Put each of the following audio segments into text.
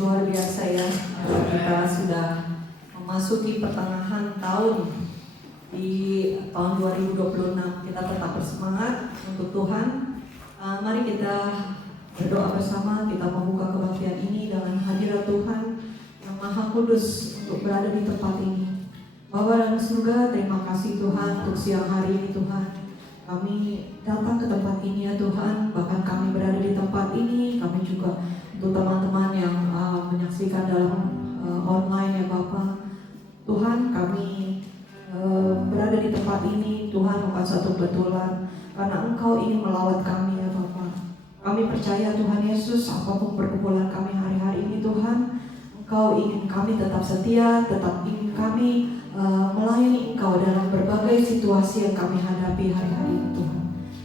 Luar biasa ya, kita sudah memasuki pertengahan tahun di tahun 2026. Kita tetap bersemangat untuk Tuhan. Mari kita berdoa bersama, kita membuka kebaktian ini dengan hadirat Tuhan yang Maha Kudus untuk berada di tempat ini. Bapa dalam surga, terima kasih Tuhan untuk siang hari ini Tuhan. Kami datang ke tempat ini ya Tuhan, bahkan kami berada di tempat ini, kami juga untuk teman-teman yang menyaksikan dalam online ya Bapak. Tuhan, kami berada di tempat ini Tuhan bukan satu kebetulan, karena Engkau ingin melawat kami ya Bapak. Kami percaya Tuhan Yesus, apapun pergumulan kami hari-hari ini Tuhan, Engkau ingin kami tetap setia, tetap ingin kami melayani Engkau dalam berbagai situasi yang kami hadapi hari-hari ini Tuhan.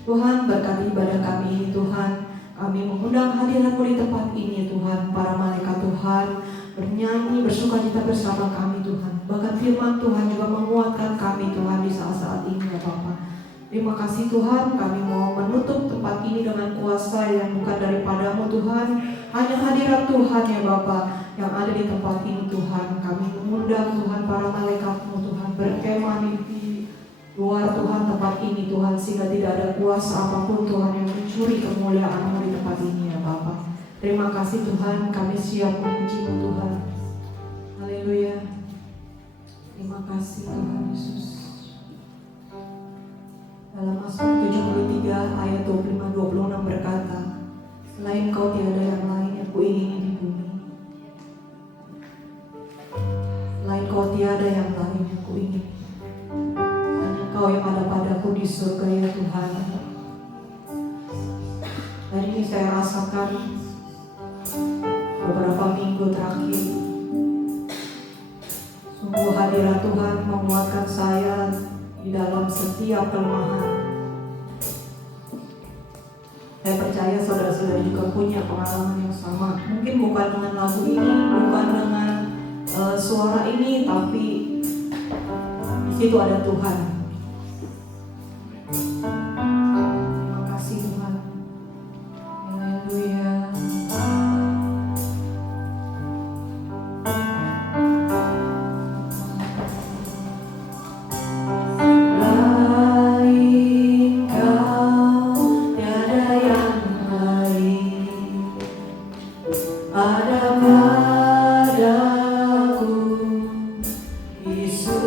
Tuhan, berkati ibadah kami ini Tuhan. Kami mengundang hadirat-Mu di tempat ini Tuhan. Para malaikat Tuhan bernyanyi bersukacita bersama kami Tuhan. Bahkan firman Tuhan juga menguatkan kami Tuhan di saat-saat ini ya Bapa. Terima kasih Tuhan, kami mau menutup tempat ini dengan kuasa yang bukan daripada-Mu Tuhan. Hanya hadirat Tuhan ya Bapa yang ada di tempat ini Tuhan. Kami mengundang Tuhan para malaikat-Mu Tuhan berkemah di luar Tuhan tempat ini Tuhan, sehingga tidak ada kuasa apapun Tuhan yang mencuri kemuliaan-Mu di tempat ini ya Bapa. Terima kasih Tuhan, kami siap memuji-Mu Tuhan. Haleluya. Terima kasih Tuhan Yesus. Dalam Mazmur 73 ayat 25-26 berkata, selain Kau tiada yang lain yang kuingini di bumi. Selain Kau tiada yang lain yang kuingini. Kau yang ada padaku di surga ya Tuhan. Hari ini saya rasakan beberapa minggu terakhir, sungguh hadirat Tuhan menguatkan saya di dalam setiap kelemahan. Saya percaya saudara-saudara juga punya pengalaman yang sama. Mungkin bukan dengan lagu ini, bukan dengan suara ini, tapi di situ ada Tuhan. Terima kasih Tuhan. Haleluya. Lain Kau tiada yang lain ada padaku di surga.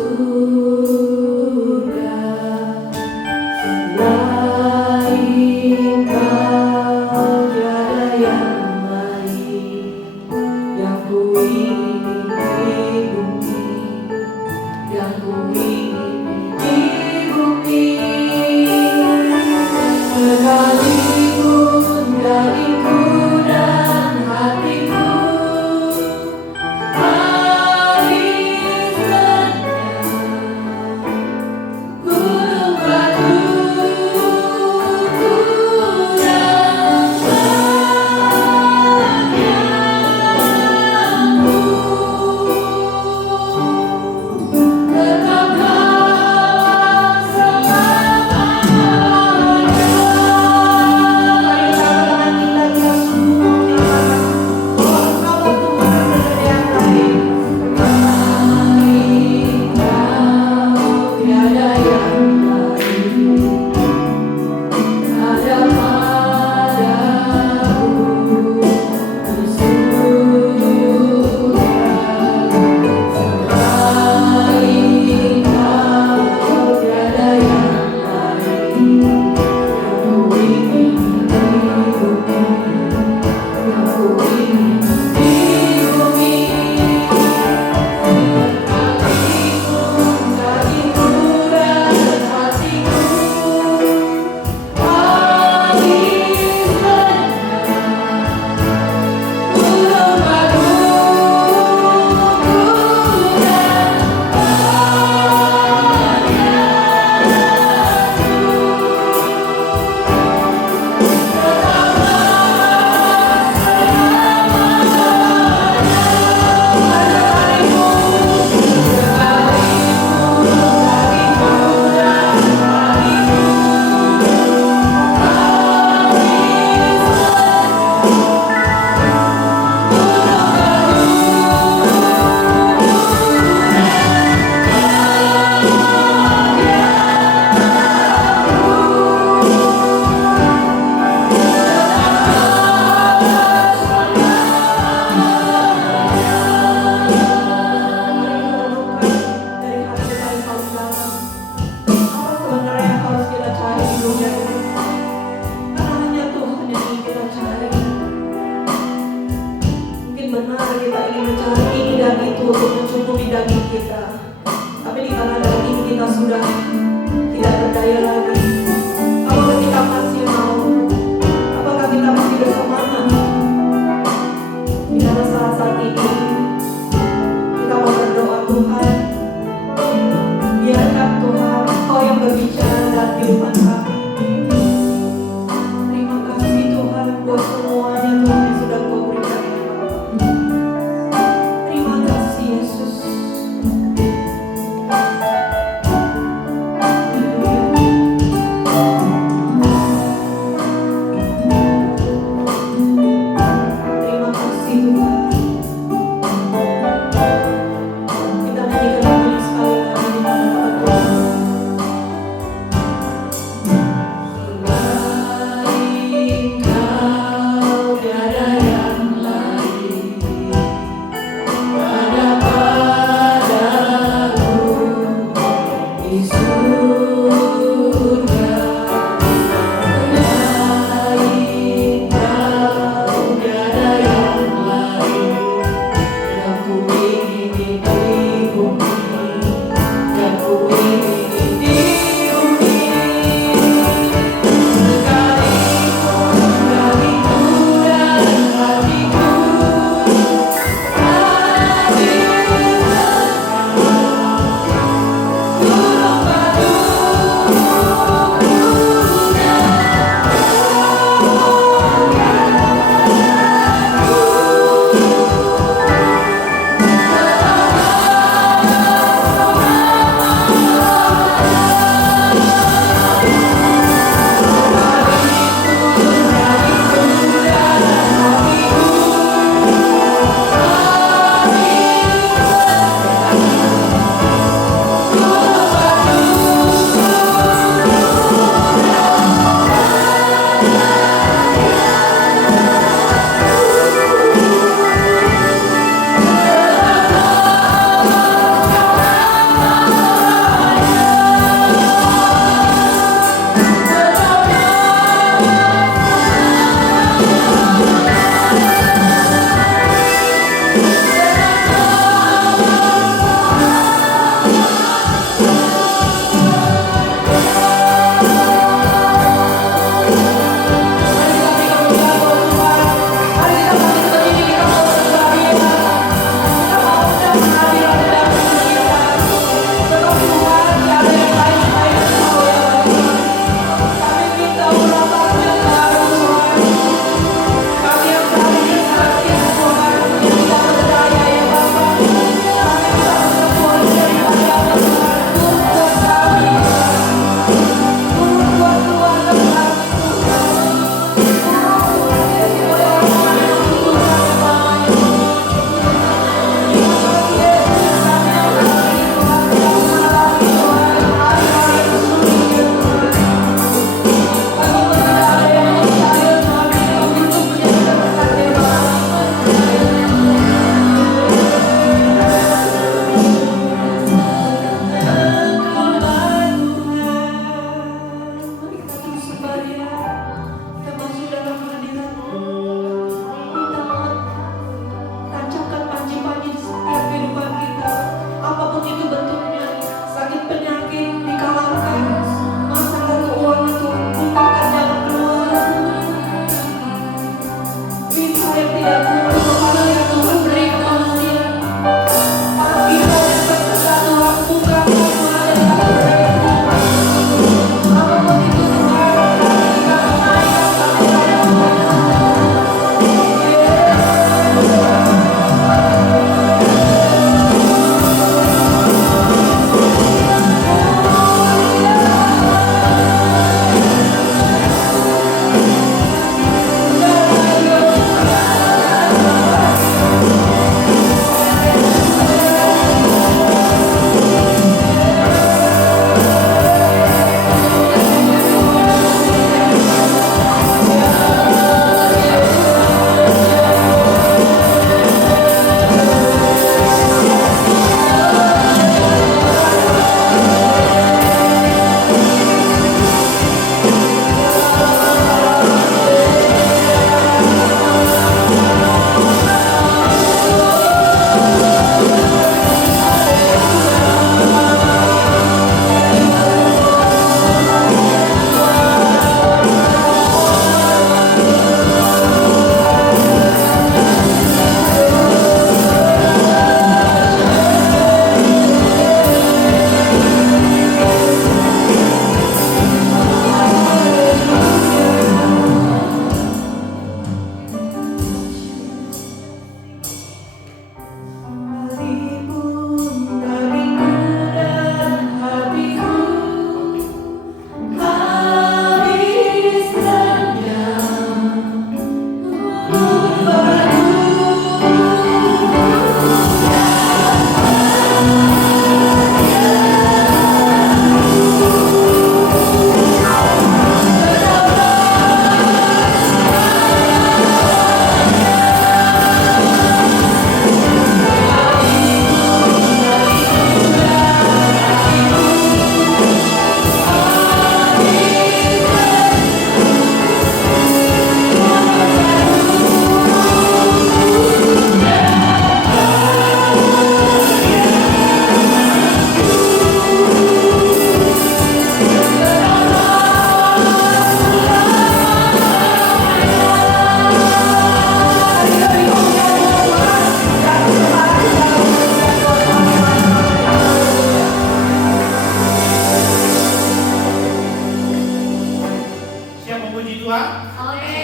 Puji Tuhan. Oke.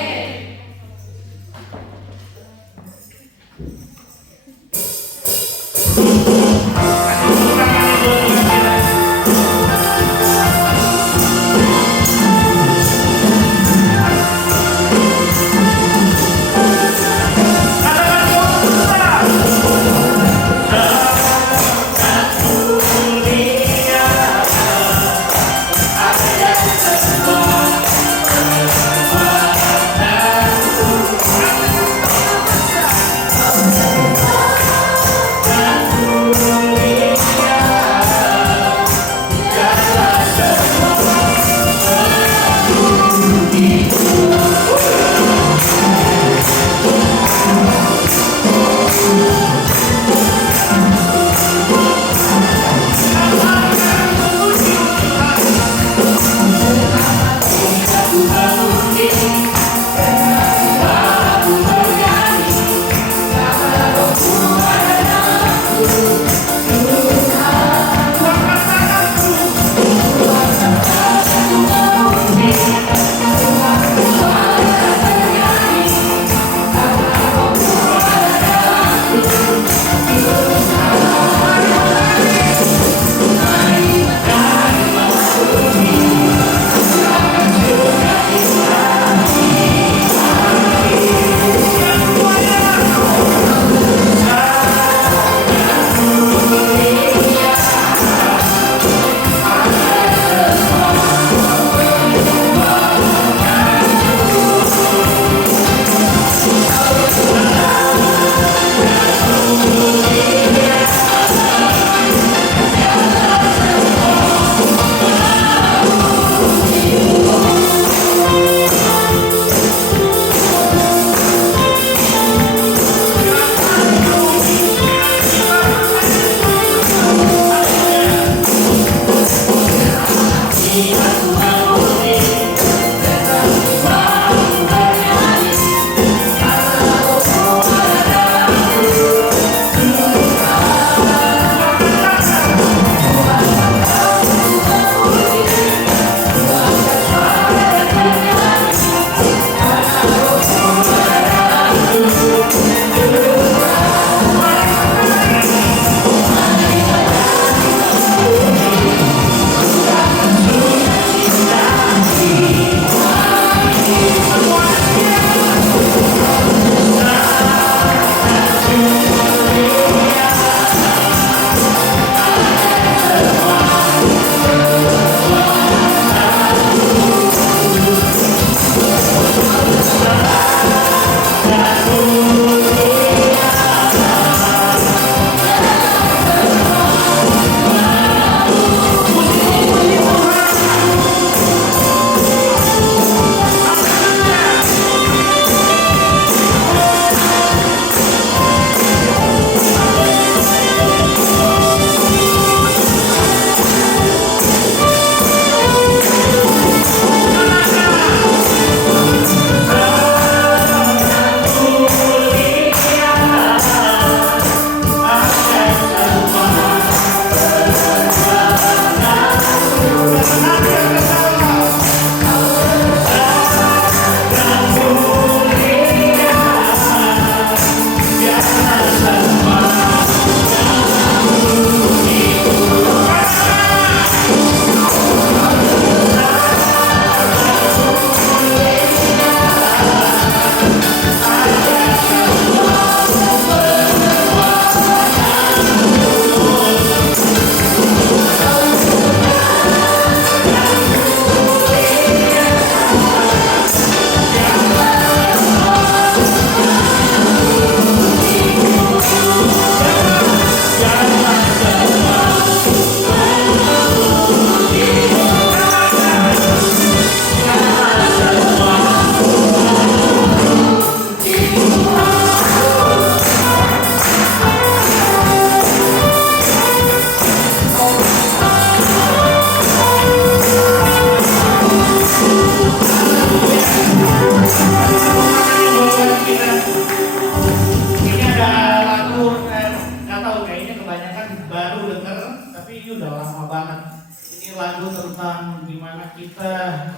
ini lagu tentang gimana kita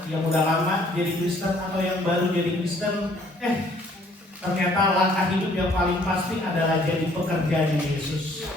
yang udah lama jadi Kristen atau yang baru jadi Kristen, ternyata langkah hidup yang paling pasti adalah jadi pekerja di Yesus.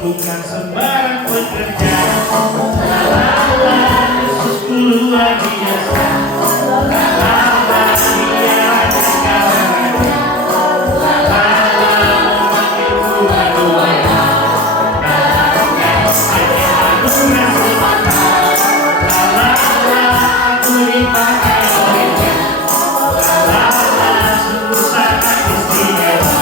Bukan sembarang pekerja, Yesus luar biasa, Dia ada kawannya, memanggil dua-duanya, aku semata, aku dipakai olehnya, sungguh sangat istimewa.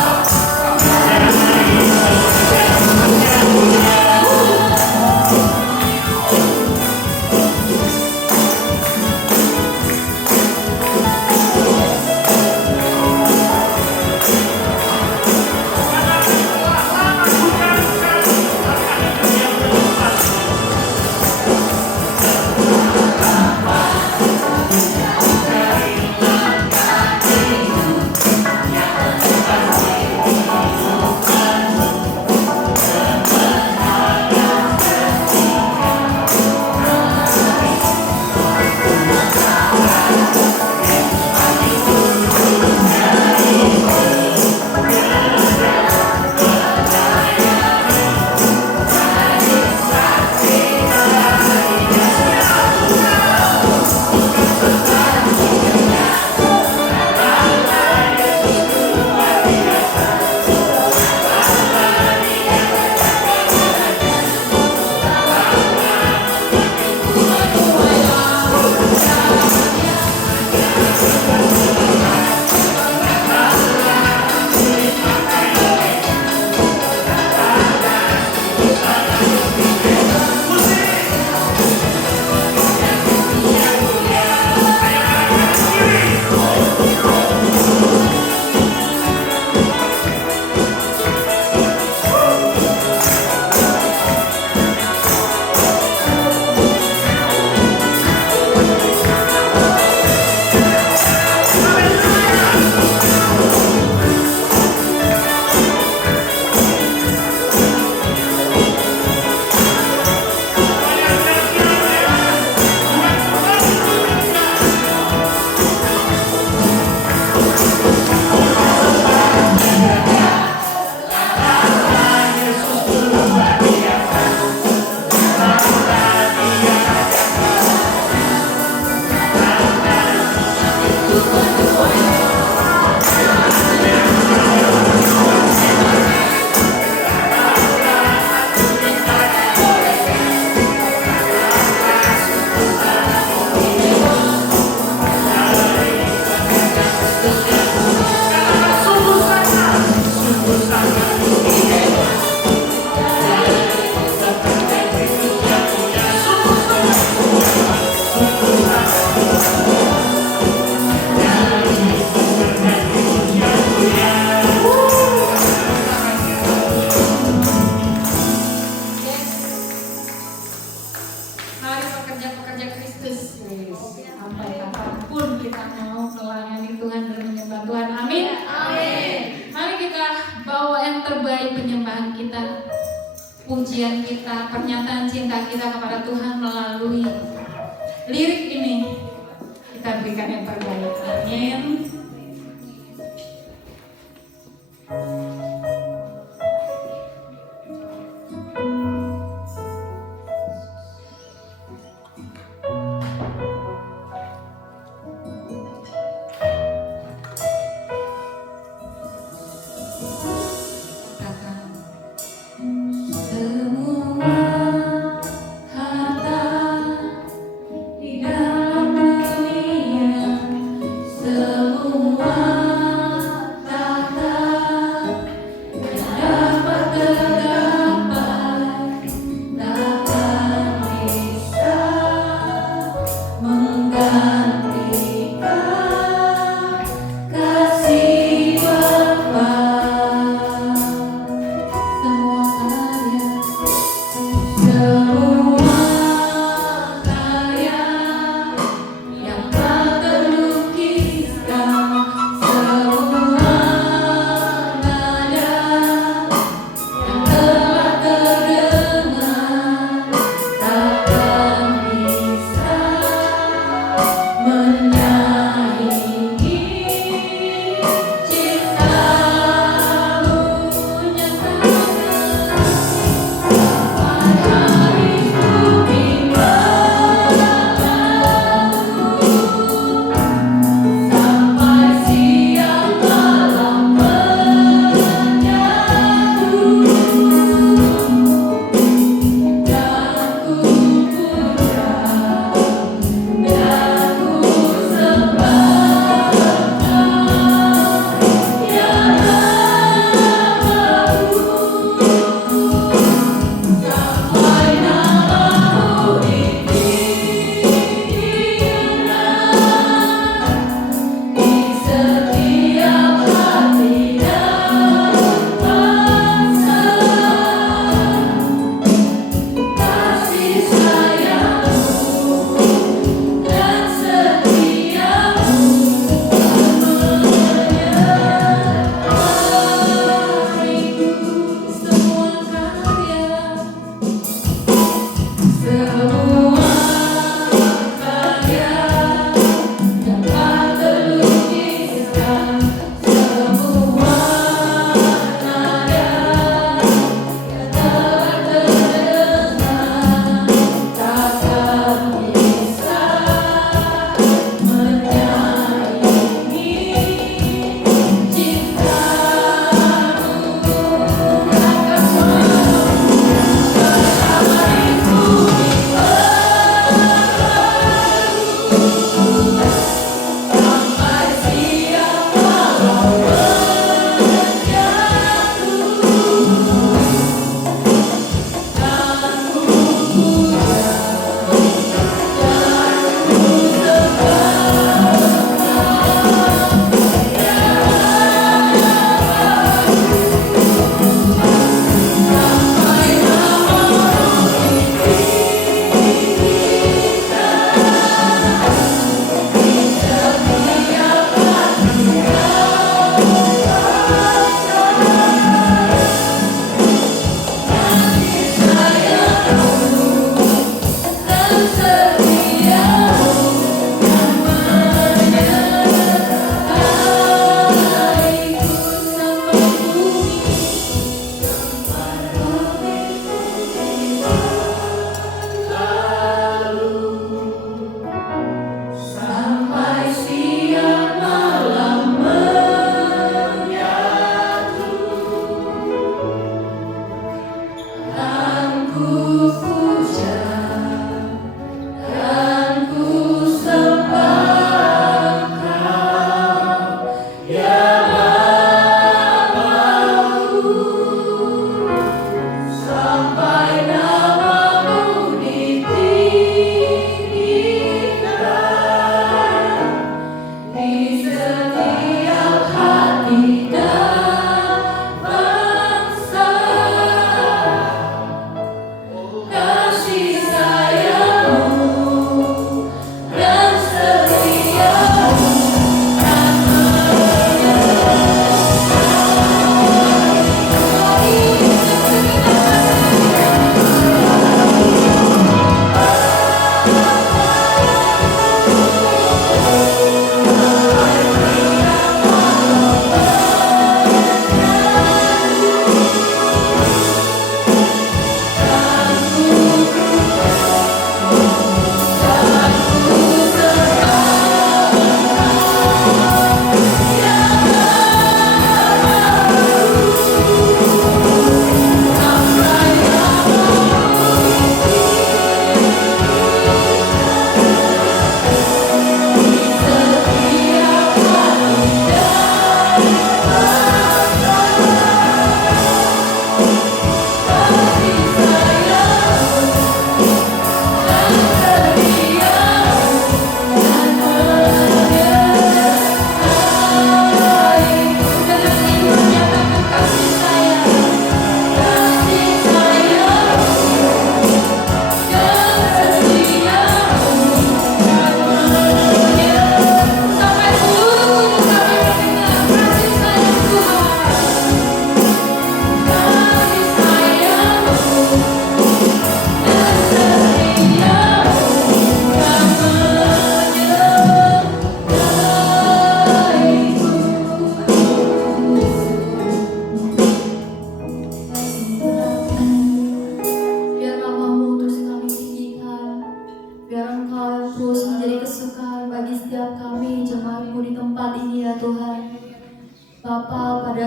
pekerja-pekerja Kristus. Sampai kapanpun kita mau melayani Tuhan dan menyembah Tuhan. Amin. Amin. Mari kita bawa yang terbaik penyembahan kita, pujian kita, pernyataan cinta kita kepada Tuhan melalui lirik ini. Kita berikan yang terbaik. Amin.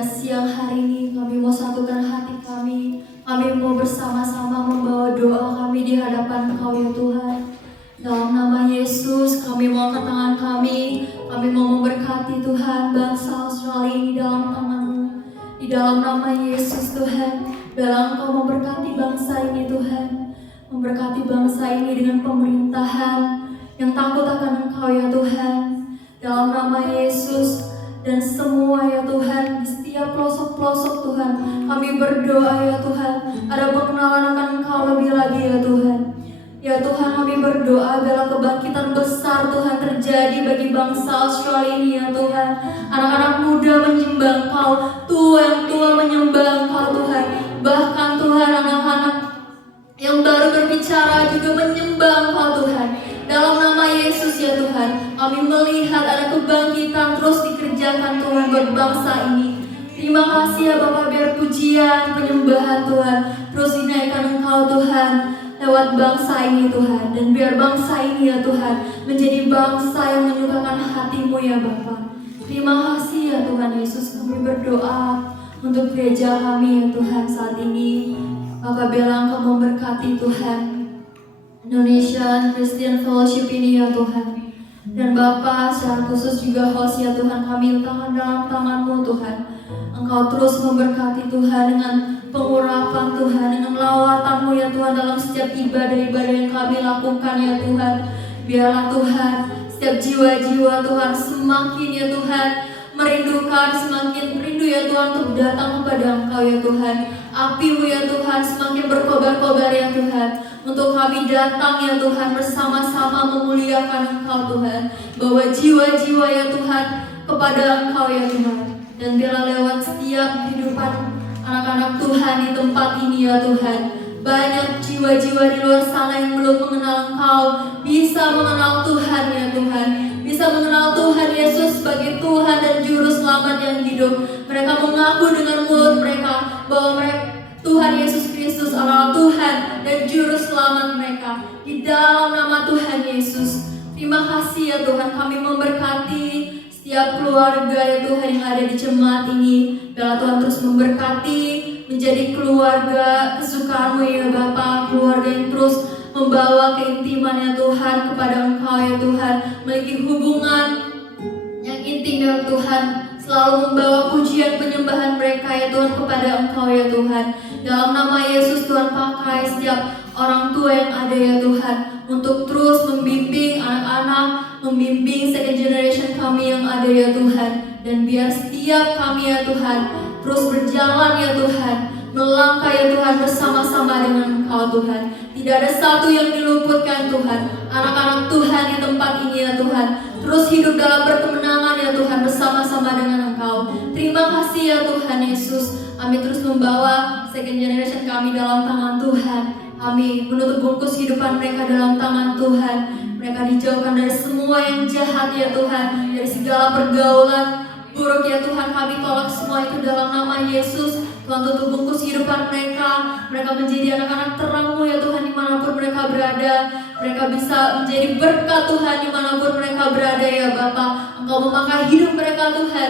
pada siang hari ini kami mau satukan hati kami. Kami mau bersama-sama membawa doa kami di hadapan Engkau ya Tuhan. Dalam nama Yesus kami mau angkat tangan kami. Kami mau memberkati Tuhan bangsa Australia ini dalam tangan-Mu. Di dalam nama Yesus Tuhan, biarlah Engkau memberkati bangsa ini Tuhan. Memberkati bangsa ini dengan pemerintahan yang takut akan Engkau ya Tuhan. Dalam nama Yesus dan semua ya Tuhan, di setiap pelosok-pelosok Tuhan, kami berdoa ya Tuhan, ada pengenalan akan Engkau lebih lagi ya Tuhan. Ya Tuhan, kami berdoa biarlah kebangkitan besar Tuhan terjadi bagi bangsa Australia ini ya Tuhan. Anak-anak muda menyembah Engkau, tua yang tua menyembah Engkau Tuhan. Bahkan Tuhan anak-anak yang baru berbicara juga menyembah Engkau Tuhan. Dalam nama Yesus ya Tuhan, kami melihat ada kebangkitan terus dikerjakan Tuhan buat bangsa ini. Terima kasih ya Bapak, biar pujian, penyembahan Tuhan terus dinaikkan Engkau Tuhan lewat bangsa ini Tuhan. Dan biar bangsa ini ya Tuhan menjadi bangsa yang menyukakan hati-Mu ya Bapak. Terima kasih ya Tuhan Yesus, kami berdoa untuk gereja kami ya Tuhan saat ini. Bapak biarlah Engkau memberkati Tuhan Indonesian Christian Fellowship ini ya Tuhan. Dan Bapa secara khusus juga host ya Tuhan, kami letakkan dalam tangan-Mu Tuhan. Engkau terus memberkati Tuhan dengan pengurapan Tuhan, dengan lawatan-Mu ya Tuhan dalam setiap ibadah-ibadah yang kami lakukan ya Tuhan. Biarlah Tuhan setiap jiwa-jiwa Tuhan semakin ya Tuhan merindukan, semakin rindu ya Tuhan untuk datang kepada Engkau ya Tuhan. Api-Mu ya Tuhan semakin berkobar-kobar ya Tuhan, untuk kami datang ya Tuhan bersama-sama memuliakan Engkau Tuhan. Bawa jiwa-jiwa ya Tuhan kepada Engkau ya Tuhan. Dan biarlah lewat setiap kehidupan anak-anak Tuhan di tempat ini ya Tuhan, banyak jiwa-jiwa di luar sana yang belum mengenal Engkau bisa mengenal Tuhan ya Tuhan, bisa mengenal Tuhan Yesus sebagai Tuhan dan Juru Selamat yang hidup. Mereka mengaku dengan mulut mereka bahwa Tuhan Yesus Kristus adalah Tuhan dan Juru Selamat mereka. Di dalam nama Tuhan Yesus, terima kasih ya Tuhan, kami memberkati setiap keluarga ya Tuhan yang ada di jemaat ini. Biarlah Tuhan terus memberkati menjadi keluarga kesukaan-Mu ya Bapa, keluarga yang terus membawa keintiman ya Tuhan kepada Engkau ya Tuhan, memiliki hubungan yang intim ya Tuhan, selalu membawa pujian penyembahan mereka ya Tuhan kepada Engkau ya Tuhan. Dalam nama Yesus Tuhan, pakai setiap orang tua yang ada ya Tuhan untuk terus membimbing anak-anak, membimbing second generation kami yang ada ya Tuhan. Dan biar setiap kami ya Tuhan terus berjalan ya Tuhan, melangkah ya Tuhan bersama-sama dengan Engkau Tuhan. Tidak ada satu yang diluputkan Tuhan. Anak-anak Tuhan di tempat ini ya Tuhan terus hidup dalam berkemenangan ya Tuhan bersama-sama dengan Engkau. Terima kasih ya Tuhan Yesus. Kami terus membawa second generation kami dalam tangan Tuhan. Kami menutup bungkus kehidupan mereka dalam tangan Tuhan. Mereka dijauhkan dari semua yang jahat ya Tuhan, dari segala pergaulan buruk ya Tuhan. Kami tolak semua itu dalam nama Yesus. Tuhan tutup bungkus kehidupan mereka. Mereka menjadi anak-anak terang-Mu ya Tuhan dimanapun mereka berada. Mereka bisa menjadi berkat Tuhan dimanapun mereka berada ya Bapa. Engkau memakai hidup mereka Tuhan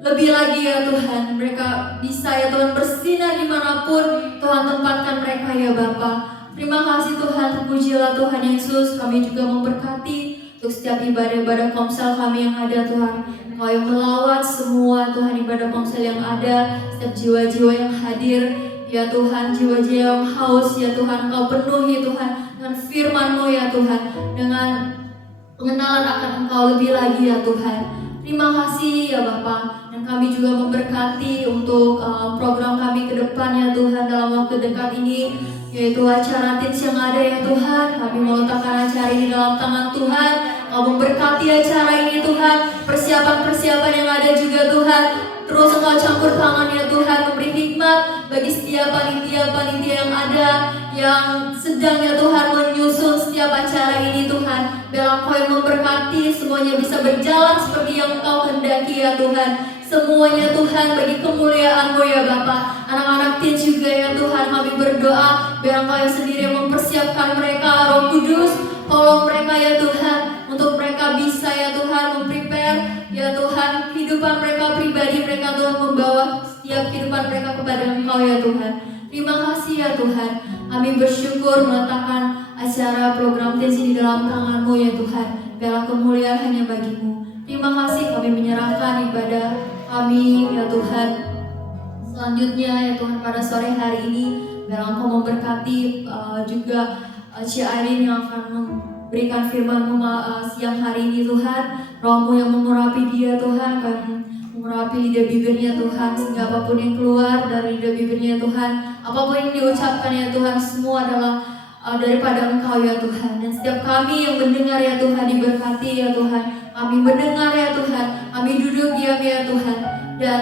lebih lagi ya Tuhan. Mereka bisa ya Tuhan bersinar dimanapun Tuhan tempatkan mereka ya Bapa. Terima kasih Tuhan, terpujilah Tuhan Yesus. Kami juga memberkati untuk setiap ibadah-ibadah komsel kami yang ada Tuhan. Engkau yang melawat semua Tuhan ibadah komsel yang ada, setiap jiwa-jiwa yang hadir ya Tuhan, jiwa-jiwa yang haus ya Tuhan. Engkau penuhi Tuhan dengan firman-Mu ya Tuhan, dengan pengenalan akan Engkau lebih lagi ya Tuhan. Terima kasih ya Bapa. Dan kami juga memberkati untuk program kami ke depan ya Tuhan dalam waktu dekat ini, yaitu acara Teens yang ada ya Tuhan. Kami mau letakkan acara ini dalam tangan Tuhan. Kau memberkati acara ini Tuhan, persiapan-persiapan yang ada juga Tuhan. Terus Engkau campur tangan ya Tuhan, memberi hikmat bagi setiap panitia-panitia yang ada, yang sedang ya Tuhan menyusun setiap acara ini Tuhan. Biarlah Engkau yang memberkati, semuanya bisa berjalan seperti yang Engkau kehendaki ya Tuhan. Semuanya Tuhan bagi kemuliaan-Mu ya Bapa. Anak-anak Teens juga ya Tuhan, kami berdoa biar Engkau yang sendiri yang mempersiapkan mereka. Roh Kudus, tolong mereka ya Tuhan, untuk mereka bisa ya Tuhan memprepare ya Tuhan kehidupan mereka pribadi mereka Tuhan membawa setiap kehidupan mereka kepada Engkau ya Tuhan. Terima kasih ya Tuhan. Kami bersyukur meletakkan acara program Tensi di dalam tangan-Mu ya Tuhan. Biarlah kemuliaan hanya bagi-Mu. Terima kasih kami menyerahkan ibadah kami ya Tuhan. Selanjutnya ya Tuhan pada sore hari ini biarlah Engkau memberkati juga Ci Aileen yang akan memberikan firman-Mu siang hari ini Tuhan. Roh-Mu yang mengurapi dia Tuhan, mengurapi lidah bibirnya Tuhan, sehingga apapun yang keluar dari lidah bibirnya Tuhan, apapun yang diucapkan ya Tuhan, semua adalah daripada Engkau ya Tuhan. Dan setiap kami yang mendengar ya Tuhan diberkati ya Tuhan. Kami mendengar ya Tuhan, kami duduk diam ya Tuhan, dan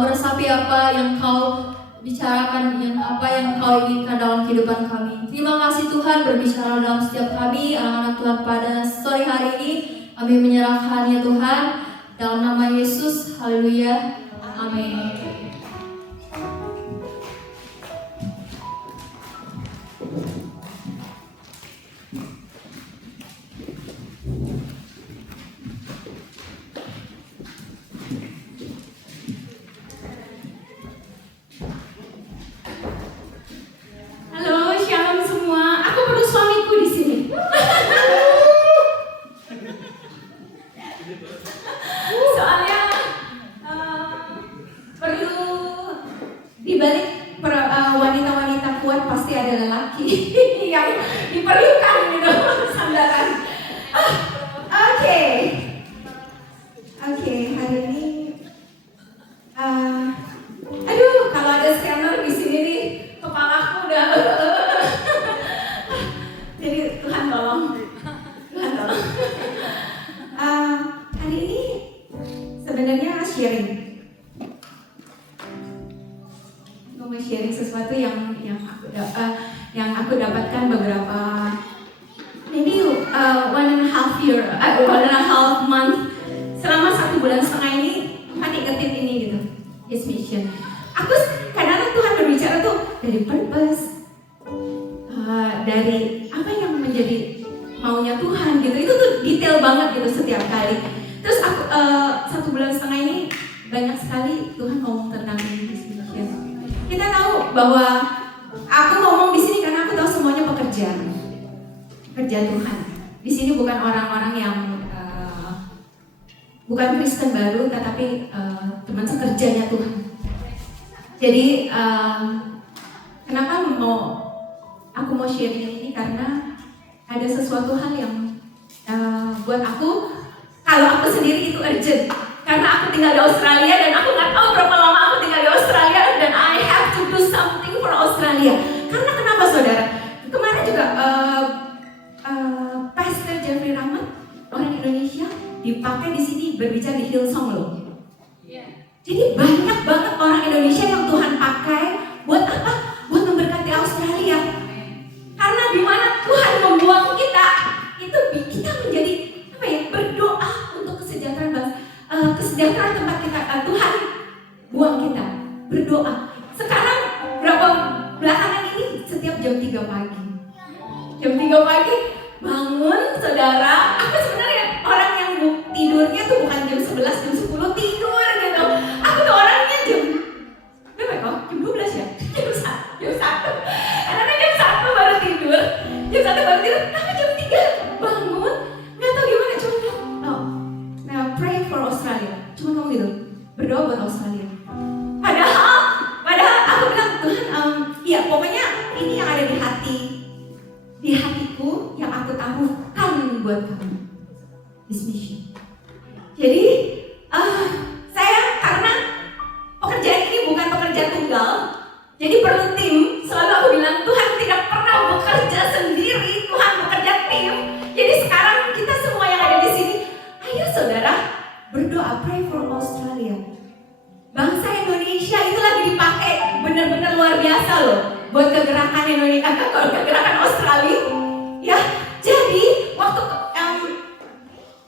meresapi apa yang Kau bicarakan, yang apa yang Kau inginkan dalam kehidupan kami. Terima kasih Tuhan berbicara dalam setiap kami anak-anak Tuhan pada sore hari ini. Kami menyerahkan ya Tuhan dalam nama Yesus. Haleluya. Amin. Halo, shalom semua. Aku perlu suamiku di sini. Soalnya perlu dibalik wanita-wanita kuat pasti ada lelaki yang diperlukan gitu sandaran. Oke, hari ini aduh kalau ada scanner di sini nih kepalaku udah jadi Tuhan tolong. Hari ini sebenarnya sharing. Aku mau sharing sesuatu yang aku dapatkan beberapa maybe 1.5 month selama 1 bulan setengah ini Tuhan ingetin ini gitu, His mission. Aku kadang-kadang Tuhan berbicara tuh dari purpose, dari apa yang menjadi maunya Tuhan gitu. Itu tuh detail banget gitu setiap kali. Terus aku 1 bulan setengah ini banyak sekali Tuhan ngomong tentang His mission. Kita tahu bahwa aku ngomong di sini karena aku tahu semuanya pekerjaan Tuhan. Di sini bukan orang-orang yang bukan Kristen baru, tetapi teman sekerjanya Tuhan. Jadi kenapa aku mau sharing ini karena ada sesuatu hal yang buat aku, kalau aku sendiri itu urgent. Karena aku tinggal di Australia dan aku nggak tahu berapa lama aku tinggal di Australia dan I have to do something for Australia. Karena kenapa saudara? Kemarin juga Pastor Jeffrey Rahmat, orang Indonesia, dipakai di sini berbicara di Hillsong loh. Jadi banyak banget orang Indonesia yang Tuhan pakai buat apa? Buat memberkati Australia. Karena di mana Tuhan membuang kita, itu kita menjadi apa ya? Berdoa untuk kesejahteraan tempat kita. Tuhan buang kita berdoa. Sekarang berapa belakangan ini setiap jam 3 pagi. Jam 3 pagi bangun saudara. Aku sebenarnya orang yang tidurnya tuh bukan jam 11, jam 10 tidur gitu. Aku tuh orangnya jam berapa kok? Jam 12 ya? Jam 1. Karena jam 1 baru tidur. Jam 1 baru tidur, tapi jam 3 bangun. Gak tau gimana, cuma nah, pray for Australia. Cuma ngomong gitu, berdoa buat Australia. Padahal aku bilang, Tuhan, ya pokoknya ini yang ada di hatiku yang aku taruhkan buat kamu. This mission. Jadi saya karena pekerjaan ini bukan pekerjaan tunggal, jadi perlu tim. Selalu aku bilang Tuhan tidak pernah bekerja sendiri, Tuhan bekerja tim. Jadi sekarang kita semua yang ada di sini, ayo saudara berdoa, pray for Australia. Bangsa Indonesia itu lagi dipakai benar-benar luar biasa loh buat kegerakan Indonesia, kegerakan Australia. Ya, jadi waktu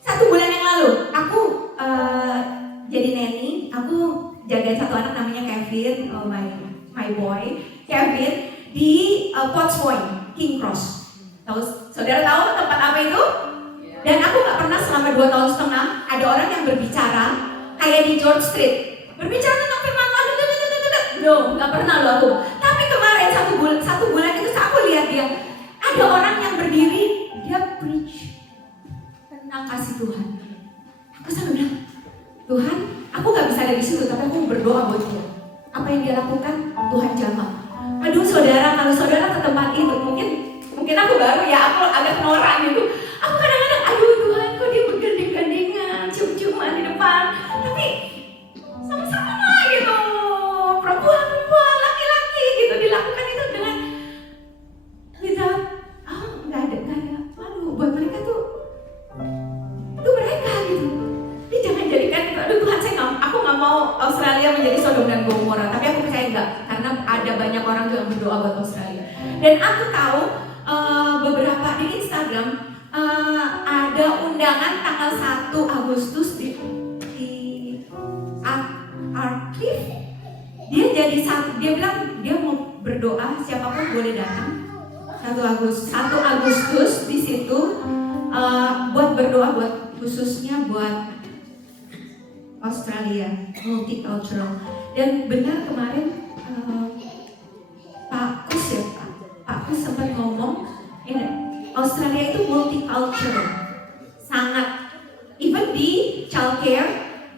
1 bulan yang lalu aku jadi nanny, aku jagain satu anak namanya Kevin, my boy Kevin di Potts Point, King Cross. Saudara tahu tempat apa itu? Dan aku nggak pernah selama 2 tahun setengah ada orang yang berbicara kayak di George Street, berbicara tentang firman Tuhan. No, nggak pernah loh aku. Tapi kemarin 1 bulan itu aku lihat dia ada orang yang berdiri, dia preach tentang kasih Tuhan. Aku sampai bilang, Tuhan, aku nggak bisa ada di situ, tapi aku berdoa buat dia. Apa yang dia lakukan, Tuhan jamah. Aduh saudara, kalau saudara ke tempat itu, mungkin aku baru ya, aku agak norak gitu. Aku kadang-kadang, aduh Tuhan, kok dia bergandeng-gandengan, cium-ciuman di depan. Tapi sama-sama lah gitu, perempuan, laki-laki gitu, dilakukan itu dengan without, nggak ada. Aduh, buat mereka tuh, itu mereka gitu. Jadi jangan jadikan itu, aduh Tuhan, aku nggak mau Australia menjadi Sodom dan Gomora, tapi aku percaya enggak, karena ada banyak orang yang berdoa buat Australia. Dan aku tahu beberapa di Instagram ada undangan tanggal 1 Agustus di Archive. Dia bilang dia mau berdoa, siapapun boleh datang. 1 Agustus di situ buat berdoa buat khususnya buat Australia, multicultural. Dan benar kemarin Pak Kus sempat ngomong, Australia itu multicultural, sangat. Even di childcare,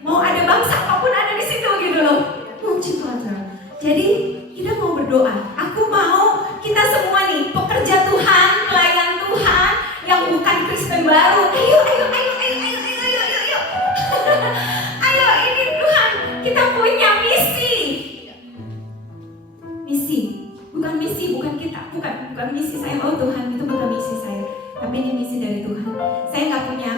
mau ada bangsa apapun ada di situ gitu loh, multicultural. Jadi kita mau berdoa. Aku mau kita semua nih pekerja Tuhan, pelayan Tuhan yang bukan Kristen baru. Ayo. Ayo ini Tuhan, kita punya misi. Bukan misi saya. Oh Tuhan, itu bukan misi saya, tapi ini misi dari Tuhan. Saya nggak punya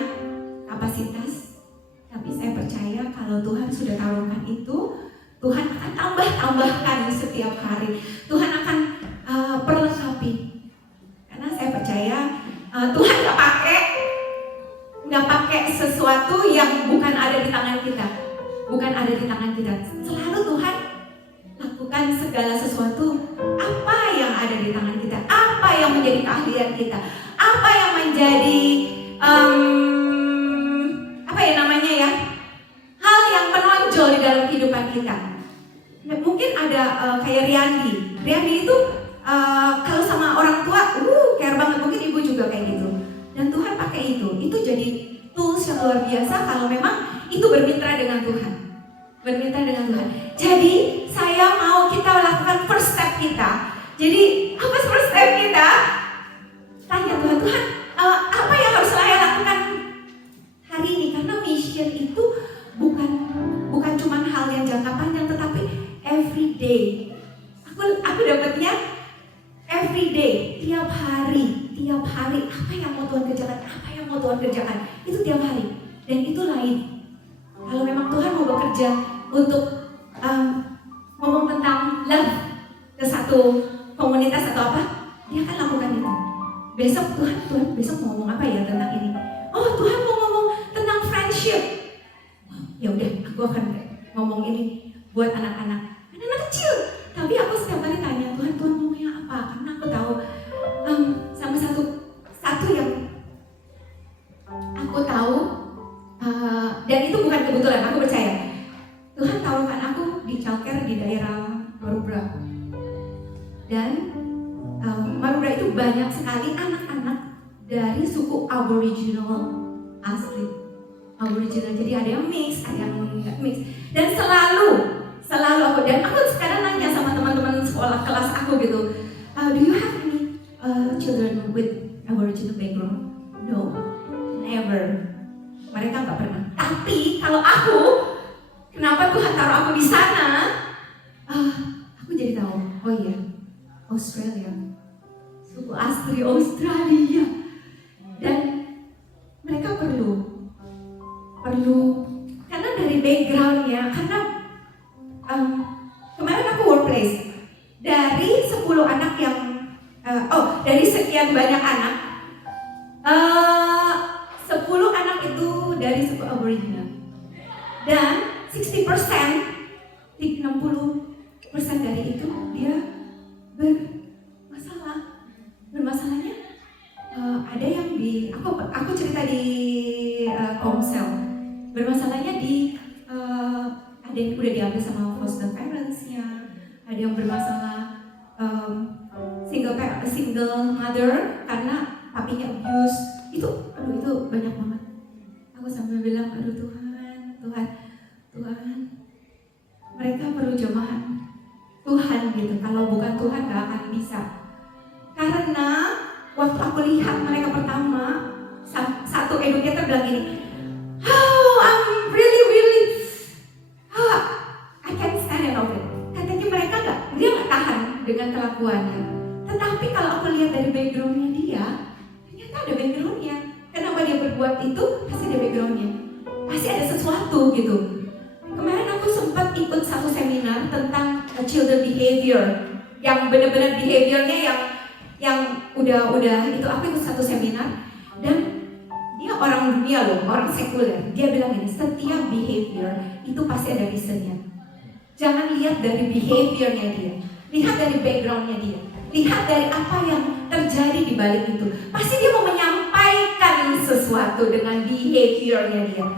kapasitas, tapi saya percaya kalau Tuhan sudah taruhkan itu, Tuhan akan tambahkan setiap hari. Tuhan akan perlengkapi. Karena saya percaya Tuhan nggak pakai sesuatu yang bukan ada di tangan kita. Selalu Tuhan lakukan segala sesuatu apa yang ada di tangan kita, apa yang menjadi keahlian kita, apa yang menjadi hal yang menonjol di dalam kehidupan kita. Mungkin ada kayak Riandi itu kalau sama orang tua care banget, mungkin ibu juga kayak gitu. Dan Tuhan pakai itu jadi tools yang luar biasa kalau memang itu bermitra dengan Tuhan. Jadi saya mau kita lakukan first step kita. Jadi apa first step kita? Tanya Tuhan, apa yang harus saya lakukan hari ini? Karena mission itu bukan cuma hal yang jangka panjang, tetapi every day. Aku dapatnya every day, tiap hari. Apa yang mau Tuhan kerjakan? Itu tiap hari. Dan itu lain. Kalau memang Tuhan mau bekerja untuk ngomong tentang love ke satu komunitas atau apa, dia akan lakukan itu. Besok Tuhan besok mau ngomong apa ya tentang ini? Oh Tuhan mau ngomong tentang friendship. Ya udah, aku akan ngomong ini buat anak-anak kecil. Tapi aku setiap kali tanya Tuhan ngomongnya apa? Karena aku tahu sama satu yang aku tahu dan itu bukan kebetulan, aku percaya Tuhan taruhkan aku di childcare di daerah Maroubra. Dan Maroubra itu banyak sekali anak-anak dari suku Aboriginal asli. Jadi ada yang mix, ada yang nggak mix. Dan selalu aku sekarang nanya sama teman-teman sekolah kelas aku gitu, do you have any children with Aboriginal background? No, never. Mereka nggak pernah. Tapi kalau aku, kenapa Tuhan taruh aku di sana? Aku jadi tahu. Oh iya, Australia, suku asli Australia, dan mereka perlu karena dari backgroundnya. Karena kemarin aku workplace dari 10 anak yang dari sekian banyak anak 10 anak itu dari suku Aboriginal, dan 60% dari itu dia bermasalahnya ada yang aku cerita di Komsel, bermasalahnya di ada yang udah diambil sama foster parents-nya, ada yang bermasalah single mother karena papinya abuse. Itu banyak banget. Aku sampai bilang, aduh Tuhan, mereka perlu jemaat Tuhan gitu. Kalau bukan Tuhan gak akan bisa. Karena waktu aku lihat mereka pertama, satu educator bilang gini, I'm really, I can't stand it of it. Katanya mereka dia gak tahan dengan kelakuannya. Tetapi kalau aku lihat dari backgroundnya dia, ternyata ada backgroundnya. Kenapa dia berbuat itu? Pasti ada backgroundnya. Pasti ada sesuatu gitu. Kemarin aku sempat ikut satu seminar tentang children behavior, yang benar-benar behaviornya yang udah itu. Aku ikut satu seminar dan dia orang dunia loh, orang sekuler. Dia bilang ini, setiap behavior itu pasti ada reasonnya. Jangan lihat dari behaviornya dia, lihat dari backgroundnya dia, lihat dari apa yang terjadi di balik itu. Pasti dia mau menyampaikan sesuatu dengan behaviornya dia.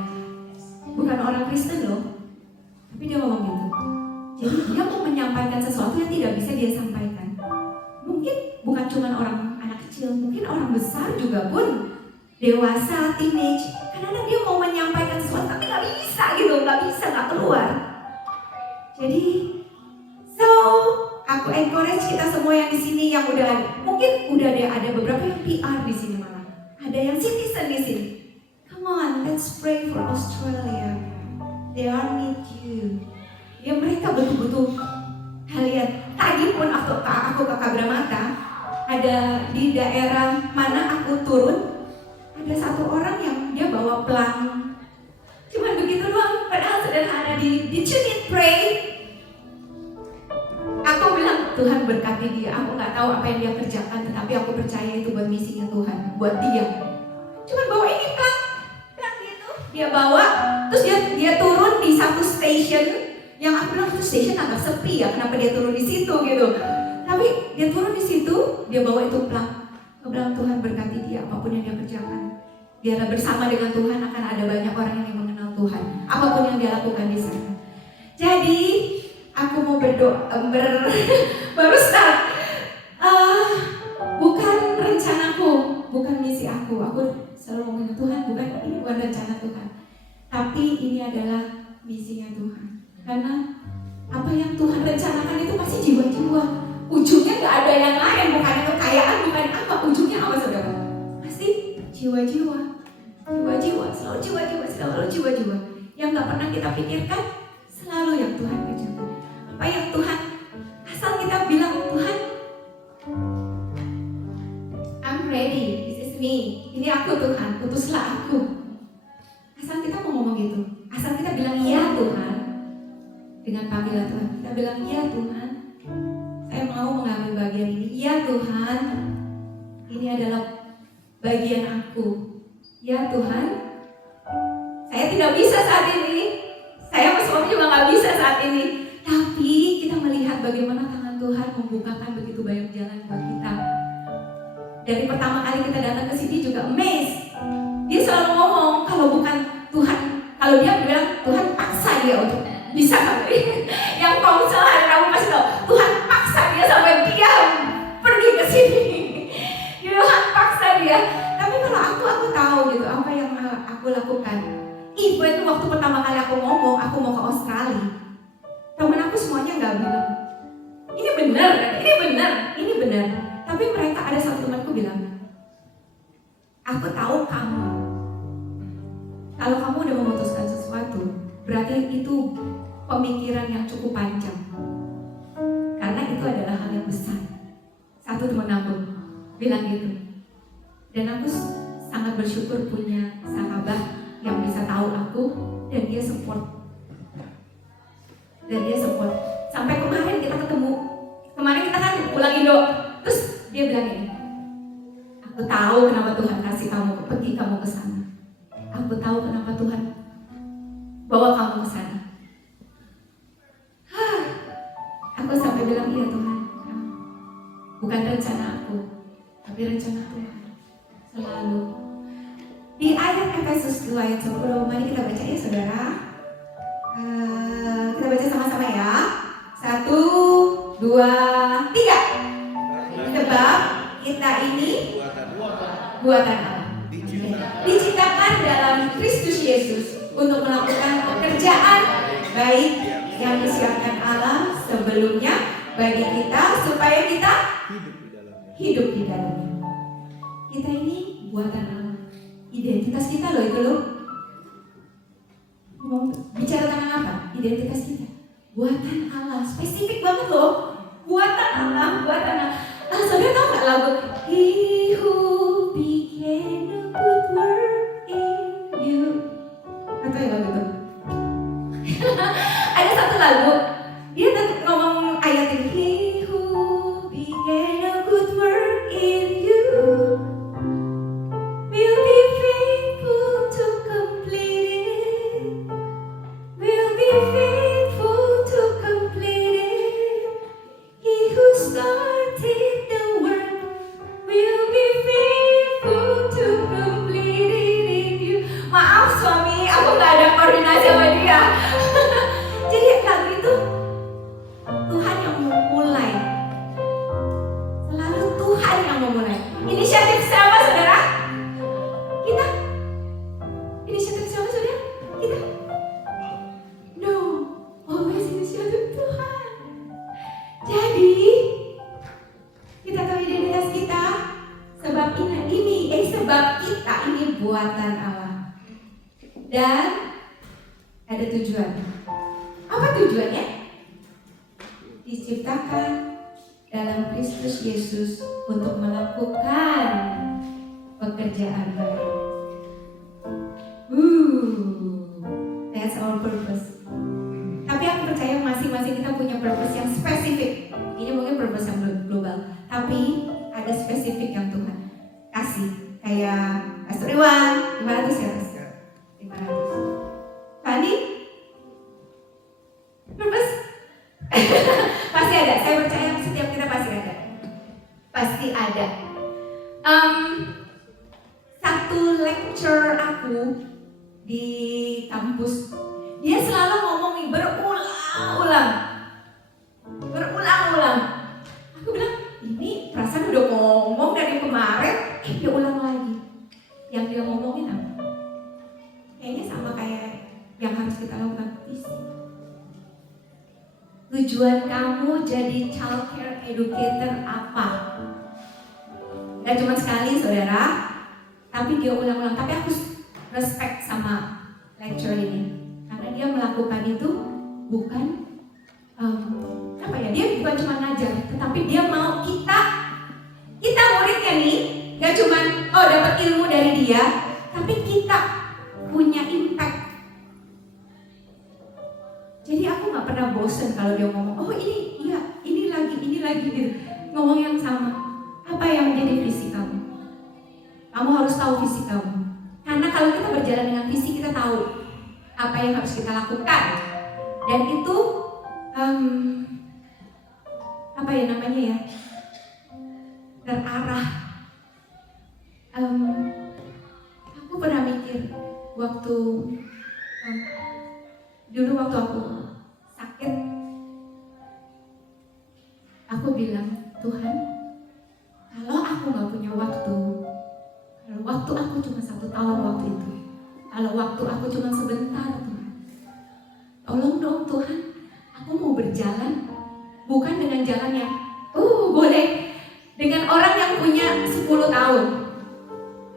Bukan orang Kristen loh, tapi dia ngomong gitu. Jadi dia mau menyampaikan sesuatu yang tidak bisa dia sampaikan. Mungkin bukan cuma orang anak kecil, mungkin orang besar juga pun, dewasa, teenage. Kadang-kadang dia mau menyampaikan sesuatu tapi nggak bisa gitu, nggak keluar. Jadi, aku encourage kita semua yang di sini yang mungkin udah ada beberapa yang PR di sini malah, ada yang citizen di sini. Come on, let's pray for Australia. They all need you. Ya mereka betul-betul kalian. Tadi pun aku ke Kabramata, ada di daerah mana aku turun, ada satu orang yang dia bawa pelang. Cuman begitu doang, padahal sederhana di unit pray. Aku bilang, Tuhan berkati dia. Aku nggak tahu apa yang dia kerjakan, tetapi aku percaya itu buat misinya Tuhan, buat dia. Cuman bawa ini pelang gitu. Dia bawa, terus dia turun di satu station. Yang aku bilang itu station agak sepi ya, kenapa dia turun di situ gitu. Tapi dia turun di situ, dia bawa itu pelang. Aku bilang Tuhan berkati dia apapun yang dia kerjakan. Biar bersama dengan Tuhan akan ada banyak orang yang mengenal Tuhan. Apapun yang dia lakukan di sana. Jadi aku mau berdoa, baru start. Bukan rencanaku, bukan misi aku. Aku selalu ngomongin Tuhan, ini bukan rencana Tuhan. Tapi ini adalah misinya Tuhan. Karena apa yang Tuhan rencanakan itu pasti jiwa-jiwa. Ujungnya gak ada yang lain, bukan kekayaan, bukan apa. Ujungnya apa saudara? Pasti jiwa-jiwa. Selalu jiwa-jiwa. Yang gak pernah kita pikirkan, selalu yang Tuhan kerjakan. Apa yang Tuhan, asal kita bilang, Tuhan, I'm ready, this is me. Ini aku Tuhan, utuslah aku. Asal kita mau ngomong gitu. Asal kita bilang, iya Tuhan. Dengan panggilan Tuhan, kita bilang, iya Tuhan, saya mau mengambil bagian ini. Iya Tuhan, ini adalah bagian aku. Ya Tuhan, saya tidak bisa saat ini. Saya sama suami juga gak bisa saat ini. Tapi kita melihat bagaimana tangan Tuhan membukakan begitu banyak jalan buat kita. Dari pertama kali kita datang ke sini juga amazed. Dia selalu ngomong, kalau bukan Tuhan, kalau dia bilang Tuhan paksa dia untuk bisa kali. Yang Komsel hari Rabu pasti tahu, Tuhan paksa dia sampai dia pergi ke sini. Tuhan paksa dia. Tapi kalau aku tahu gitu apa yang aku lakukan. Even waktu pertama kali aku ngomong, aku mau ke Australia, temen aku semuanya nggak bilang, ini benar. Tapi mereka ada satu temanku bilang, aku tahu kamu. Kalau kamu udah memutuskan sesuatu, berarti itu pemikiran yang cukup panjang. Karena itu adalah hal yang besar. Satu teman aku bilang gitu. Dan aku sangat bersyukur punya sahabat yang bisa tahu aku dan dia support. Sampai kemarin kita ketemu. Kemarin kita kan pulang Indo. Terus dia bilang ini, aku tahu kenapa Tuhan kasih pergi kamu ke sana. Aku tahu kenapa Tuhan bawa kamu ke sana. Aku sampai bilang, iya Tuhan, bukan rencana aku, tapi rencana Tuhan. Selalu. Di ayat Efesus 2 ayat 10, mari kita baca ya saudara. Kita baca sama-sama ya. 1, 2, 3. Sebab kita ini buatan Allah, diciptakan dalam Kristus Yesus untuk melakukan pekerjaan baik yang disiapkan Allah sebelumnya bagi kita supaya kita hidup di dalamnya. Kita ini buatan Allah. Identitas kita loh itu loh. Mau bicara tentang apa? Identitas kita. Buatan Allah. Spesifik banget loh. Buatan Allah, buatan Allah. Saudara tahu nggak lagu He who began a good work in you? Atau yang lagu itu? Ada satu lagu dia ngomong ayat ini, He who began a good work in you will be faithful to complete it. Will be faithful to complete it. He who started the work will be faithful to complete it in you. Maaf suami, aku gak ada koordinasi sama dia. Jadi lagu itu Tuhan yang memulai. Selalu Tuhan yang memulai. Inisiatif siapa saudara? Kita. Inisiatif siapa saudara? Kita. No, always inisiatif Tuhan. Jadi kita tahu identitas kita sebab sebab kita ini buatan Allah. Dan ada tujuan. Apa tujuannya? Diciptakan dalam Kristus Yesus untuk melakukan pekerjaan baik. That's our purpose. Tapi aku percaya masing-masing kita punya purpose yang spesifik. Ini mungkin purpose yang global, tapi ada spesifik yang Tuhan kasih. Kayak Pastor Iwan, 500 ya? 500. Fani? Purpose? Pasti ada. Saya percaya setiap kita pasti ada. Pasti ada. Satu lecturer aku di kampus, dia selalu ngomongin berulang-ulang. Aku bilang, ini perasaan udah ngomong dari kemarin, dia ulang lagi. Yang dia ngomongin apa? Kayaknya sama kayak yang harus kita lakukan. Tujuan kamu jadi childcare educator apa? Gak cuma sekali saudara, tapi dia ulang-ulang. Tapi aku respect sama lecturer ini, karena dia melakukan itu bukan dia bukan cuma ngajar, tetapi dia mau kita muridnya nih, gak cuma dapat ilmu dari dia, tapi kita punya impact. Jadi aku nggak pernah bosen kalau dia ngomong, ini lagi gitu, ngomong yang sama. Apa yang menjadi visi kamu? Kamu harus tahu visi kamu, karena kalau kita berjalan dengan visi, kita tahu apa yang harus kita lakukan, dan itu terarah. Aku pernah mikir waktu dulu waktu aku sakit, aku bilang, Tuhan, kalau aku gak punya waktu, kalau waktu aku cuma 1 tahun waktu itu, kalau waktu aku cuma sebentar, Tuhan, tolong dong Tuhan, aku mau berjalan bukan dengan jalan yang boleh dengan orang yang punya 10 tahun.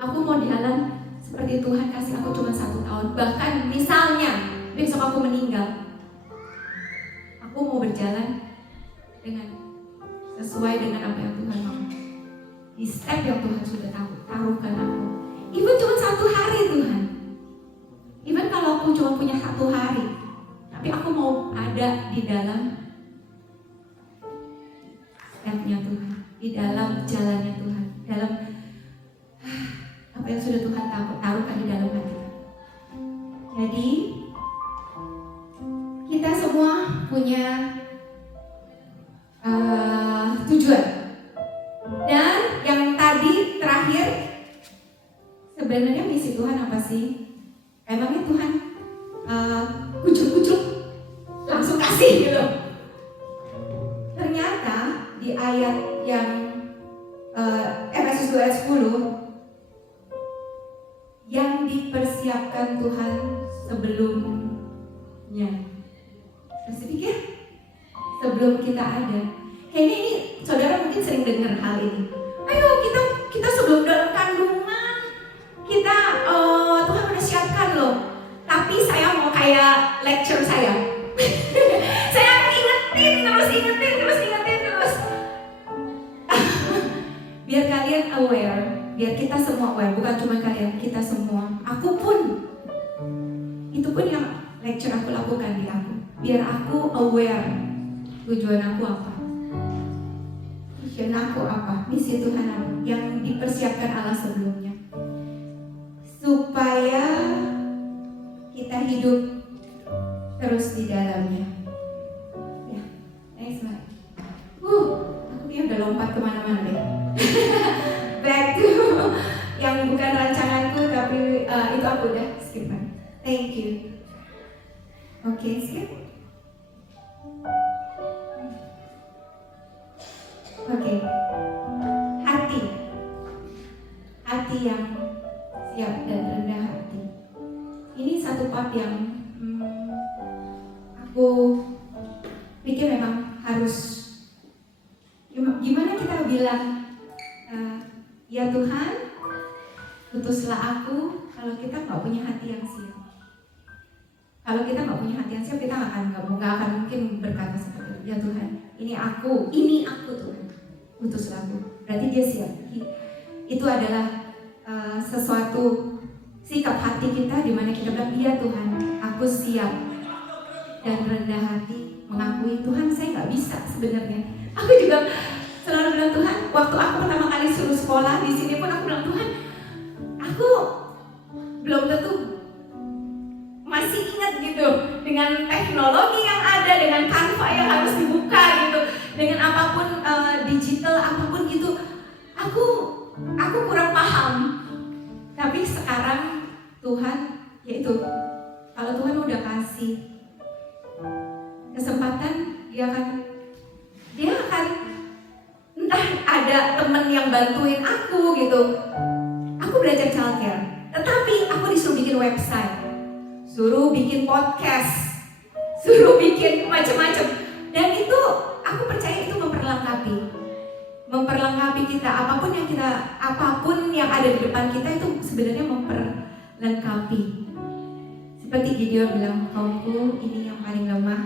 Aku mau jalan seperti Tuhan kasih aku cuma 1 tahun. Bahkan misalnya besok aku meninggal, aku mau berjalan dengan sesuai dengan apa yang Tuhan mau, di step yang Tuhan sudah taruhkan aku. Even cuma 1 hari Tuhan, even kalau aku cuma punya 1 hari, tapi aku mau ada di dalam stepnya Tuhan, di dalam jalannya Tuhan, dalam apa yang sudah Tuhan taruhkan di dalam hati. Jadi kita semua punya tujuan. Dan yang tadi terakhir, sebenarnya misi Tuhan apa sih? Emangnya Tuhan kucuk-kucuk langsung kasih gitu? Ternyata di ayat yang Efesus 2 ayat 10, yang dipersiapkan Tuhan sebelumnya. Masih pikir? Sebelum kita ada. Kayaknya ini saudara mungkin sering dengar hal ini. Ayo kita sebelum dalam kandungan kita Tuhan udah siapkan loh. Tapi saya mau kayak lecture saya. Saya akan ingetin terus. Biar kalian aware, biar kita semua aware, bukan cuma kalian, kita semua. Aku pun, itu pun yang lecture aku lakukan di aku. Biar aku aware tujuan aku apa, mission aku apa, misi Tuhan apa, yang dipersiapkan Allah sebelumnya, supaya kita hidup terus di dalamnya. Ya, next slide. Aku dia udah lompat kemana-mana deh. Back to yang bukan rancanganku, tapi itu aku udah skip. Thank you. Oke, skip. Oke. Hati yang siap dan rendah hati. Ini satu part yang aku pikir memang harus. Gimana kita bilang, ya Tuhan, utuslah aku, kalau kita nggak punya hati yang siap. Kalau kita nggak punya hati yang siap, kita nggak akan mungkin berkata seperti itu. Ya Tuhan, ini aku Tuhan, utuslah aku. Berarti dia siap. Itu adalah sesuatu sikap hati kita di mana kita bilang, iya Tuhan, aku siap, dan rendah hati mengakui Tuhan saya nggak bisa sebenarnya. Aku juga selalu bilang Tuhan, waktu aku pertama kali suruh sekolah di sini pun aku bilang Tuhan, aku belum tentu masih ingat gitu dengan teknologi yang ada, dengan Canva yang harus dibuka gitu, dengan apapun digital apapun gitu, aku kurang paham. Tapi sekarang Tuhan, yaitu kalau Tuhan udah kasih kesempatan, dia akan entah ada temen yang bantuin aku gitu. Aku belajar childcare, tetapi aku disuruh bikin website, suruh bikin podcast, suruh bikin macam-macam. Dan itu aku percaya itu memperlengkapi kita. Apapun yang ada di depan kita itu sebenarnya memperlengkapi. Seperti Gideon bilang, kaumku ini yang paling lemah.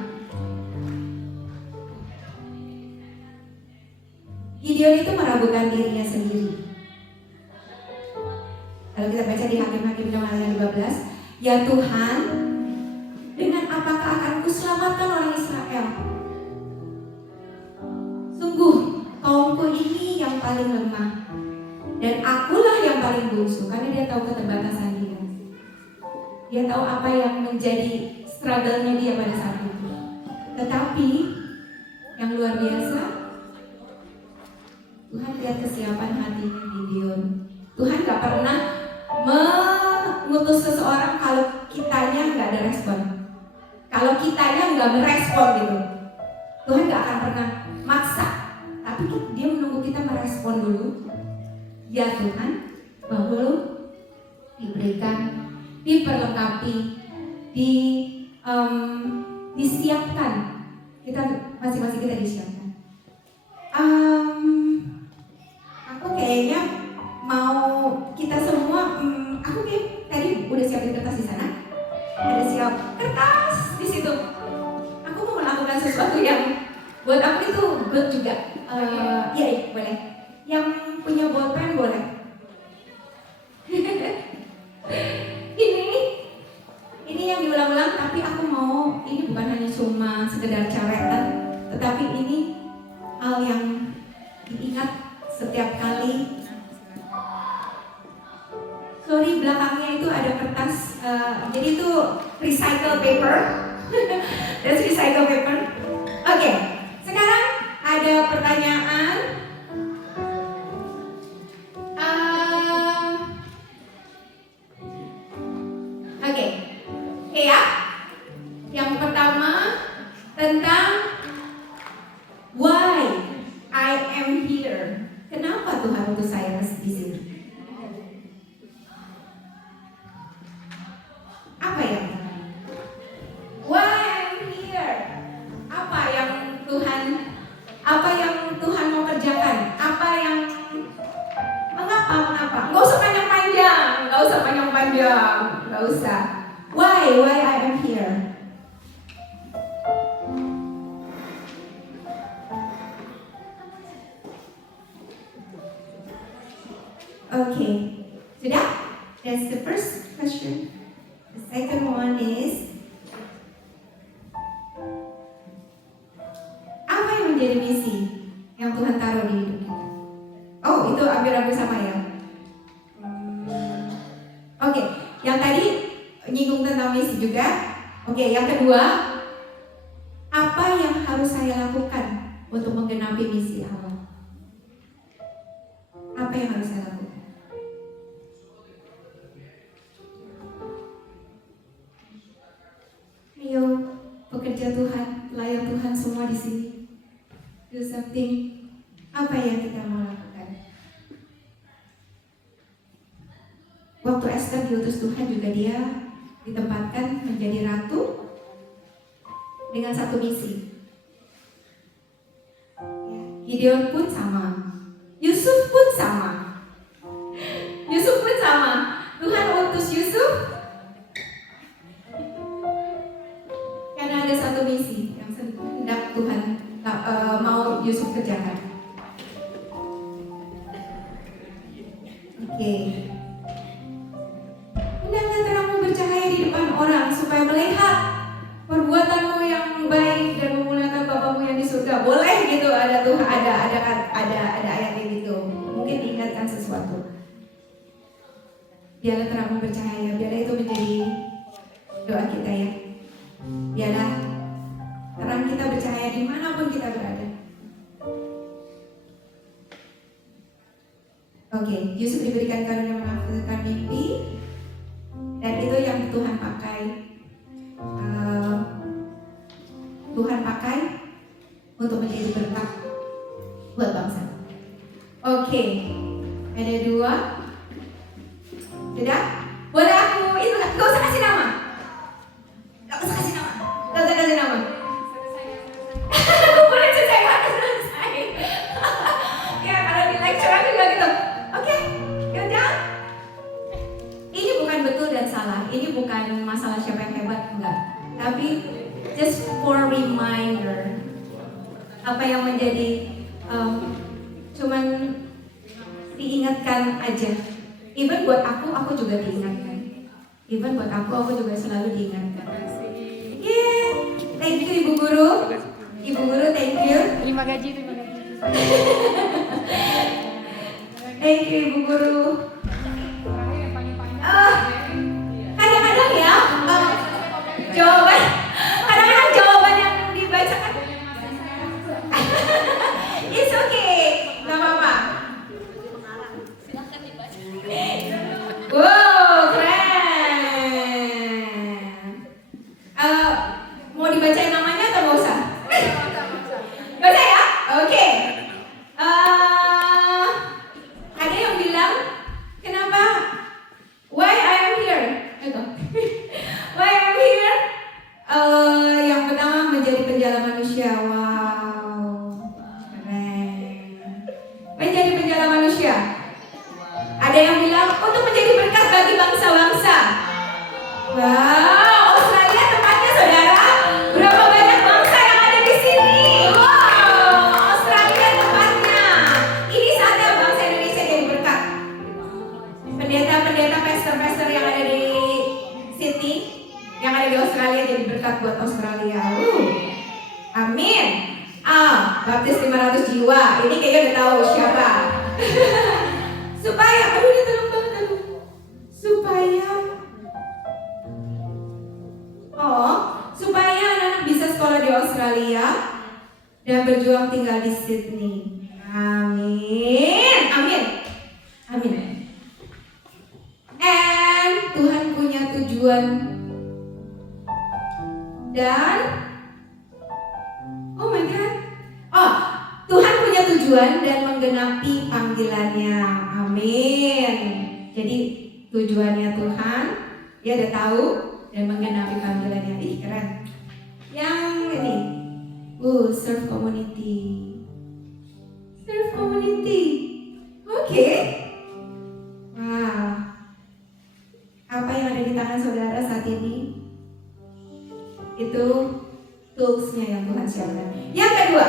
Gideon itu meragukan dirinya sendiri. Kalau kita baca di Hakim-Hakim 6:15, ya Tuhan, dengan apakah akan kuselamatkan orang Israel? Sungguh, kaumku ini yang paling lemah, dan akulah yang paling bungsu. Karena dia tahu keterbatasan dia. Dia tahu apa yang menjadi struggle-nya dia pada saat itu. Tetapi yang luar biasa, Tuhan lihat kesiapan hatinya Gideon. Tuhan gak pernah mengutus seseorang kalau kitanya gak ada respon. Kalau kitanya gak merespon gitu, Tuhan gak akan pernah maksa. Tapi dia menunggu kita merespon dulu. Ya Tuhan, bahwa diberikan, diperlengkapi, disiapkan. Kita masing-masing kita disiapkan. Aku kayaknya mau kita semua, aku kayak tadi udah siapin kertas di sana, ada siap kertas di situ. Aku mau melakukan sesuatu yang buat aku itu good juga. Iya boleh. Yang punya bolpen boleh. Ini yang diulang-ulang, tapi aku mau ini bukan hanya cuma sekedar coretan, tetapi ini hal yang diingat setiap kali. Sorry, belakangnya itu ada kertas, jadi itu recycle paper. That's recycle paper. Oke, sekarang ada pertanyaan. panjang, nggak usah. Why I am here? Okay, sudah? That's the first question. The second one is, apa yang menjadi misi yang Tuhan taruh di hidup kita? Oh, itu hampir-hampir sama ya. Oke, yang tadi nyinggung tentang misi juga. Oke, yang kedua, apa yang harus saya lakukan untuk menggenapi misi Allah? Apa yang harus saya lakukan? Ayo, pekerja Tuhan, pelayan Tuhan semua di sini. Do something. Apa yang kita mau lakukan? Waktu Esther diutus Tuhan juga dia ditempatkan menjadi ratu dengan satu misi. Gideon pun sama, Yusuf pun sama. Yusuf pun sama. Tuhan utus Yusuf karena ada satu misi yang hendak Tuhan mau Yusuf kerjakan. Oke. Hendaklah terangmu bercahaya di depan orang supaya melihat perbuatanmu yang baik dan memuliakan Bapamu yang di surga. Boleh gitu, ada Tuhan, ada ayat kayak gitu. Mungkin diingatkan sesuatu. Biarlah terangmu bercahaya, biarlah itu menjadi doa kita ya. Biarlah terang kita bercahaya dimanapun kita berada. Oke, Yusuf diberikan karunia menafsirkan mimpi, dan itu yang Tuhan pakai. Tuhan pakai untuk menjadi berkat buat bangsa. Oke, ada dua. Sudah? Boleh aku itu nggak usah kasih nama. Gak usah kasih nama. Boleh selesai, gak selesai. Ya kalau di lecture aku juga gitu. Oke, yaudah. Ini bukan betul dan salah. Ini bukan masalah siapa yang hebat, enggak. Tapi just for reminder, apa yang menjadi cuman diingatkan aja. Even buat aku juga diingatkan. Even buat aku juga selalu diingatkan. Yeah, thank you Ibu Guru. Ibu Guru, thank you. Terima gaji. Thank you Ibu Guru. Kadang-kadang ya jawaban, kadang-kadang jawaban yang dibacakan it's okay, nggak apa-apa. Wow, keren. Mau dibacain namanya atau nggak usah? Nggak usah ya? Oke. Ada yang bilang, kenapa? Why I am here? Itu. Why I am here? Yang pertama menjadi penjala manusia. Wow, keren. Menjadi penjala manusia. Ada yang bilang untuk menjadi berkat bagi bangsa-bangsa. Wow, Australia tempatnya saudara. Berapa banyak bangsa yang ada di sini? Wow, Australia tempatnya. Ini saatnya bangsa Indonesia jadi berkat. Pendeta-pendeta, pastor-pastor yang ada di Sydney, yang ada di Australia jadi berkat buat Australia. Amin. Baptis 500 jiwa. Ini kayaknya udah tahu siapa. Supaya, ini terang banget, supaya anak-anak bisa sekolah di Australia dan berjuang tinggal di Sydney. Amin, amin, amin. And Tuhan punya tujuan dan oh my God, Tuhan punya tujuan dan menggenapi panggilannya. Amin. Jadi tujuannya Tuhan, dia udah tahu dan menggenapi panggilannya. Ih, keren. Yang ini, serve community. Serve community. Oke. Wah. Apa Toolsnya yang Tuhan siapkan. Yang kedua,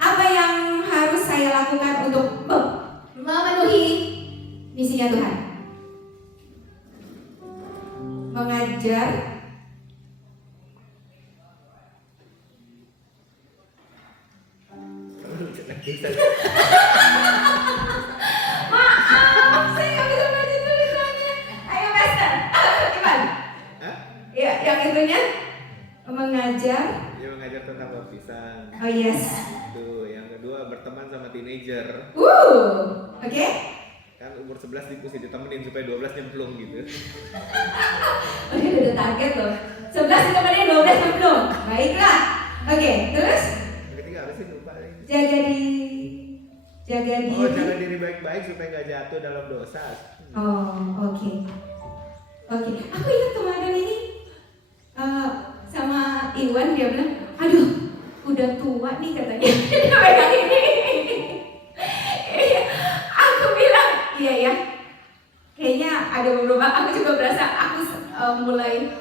apa yang harus saya lakukan untuk memenuhi misinya Tuhan? Mengajar maaf, saya nggak bisa baca tulisannya. Ayo Master, Ivan. Ya, yang itunya mengajar. Dia mengajar tentang baptisan. Oh yes. Tuh, yang kedua berteman sama teenager. Oke. Kan umur 11 mesti ditemenin supaya 12 nyemplung gitu. Oh, dia udah target loh. 11 ditemenin, 12 nyemplung. Baiklah. Oke, terus Yang ketiga apa sih lupa nih? jaga diri. Oh, jaga diri baik-baik supaya nggak jatuh dalam dosa. Oh, oke. Oke. Aku ingat kemarin ini sama Iwan dia bilang, aduh, udah tua nih katanya. Dia pegang ini. Aku bilang, iya ya. Kayaknya ada beberapa. Aku juga berasa aku mulai.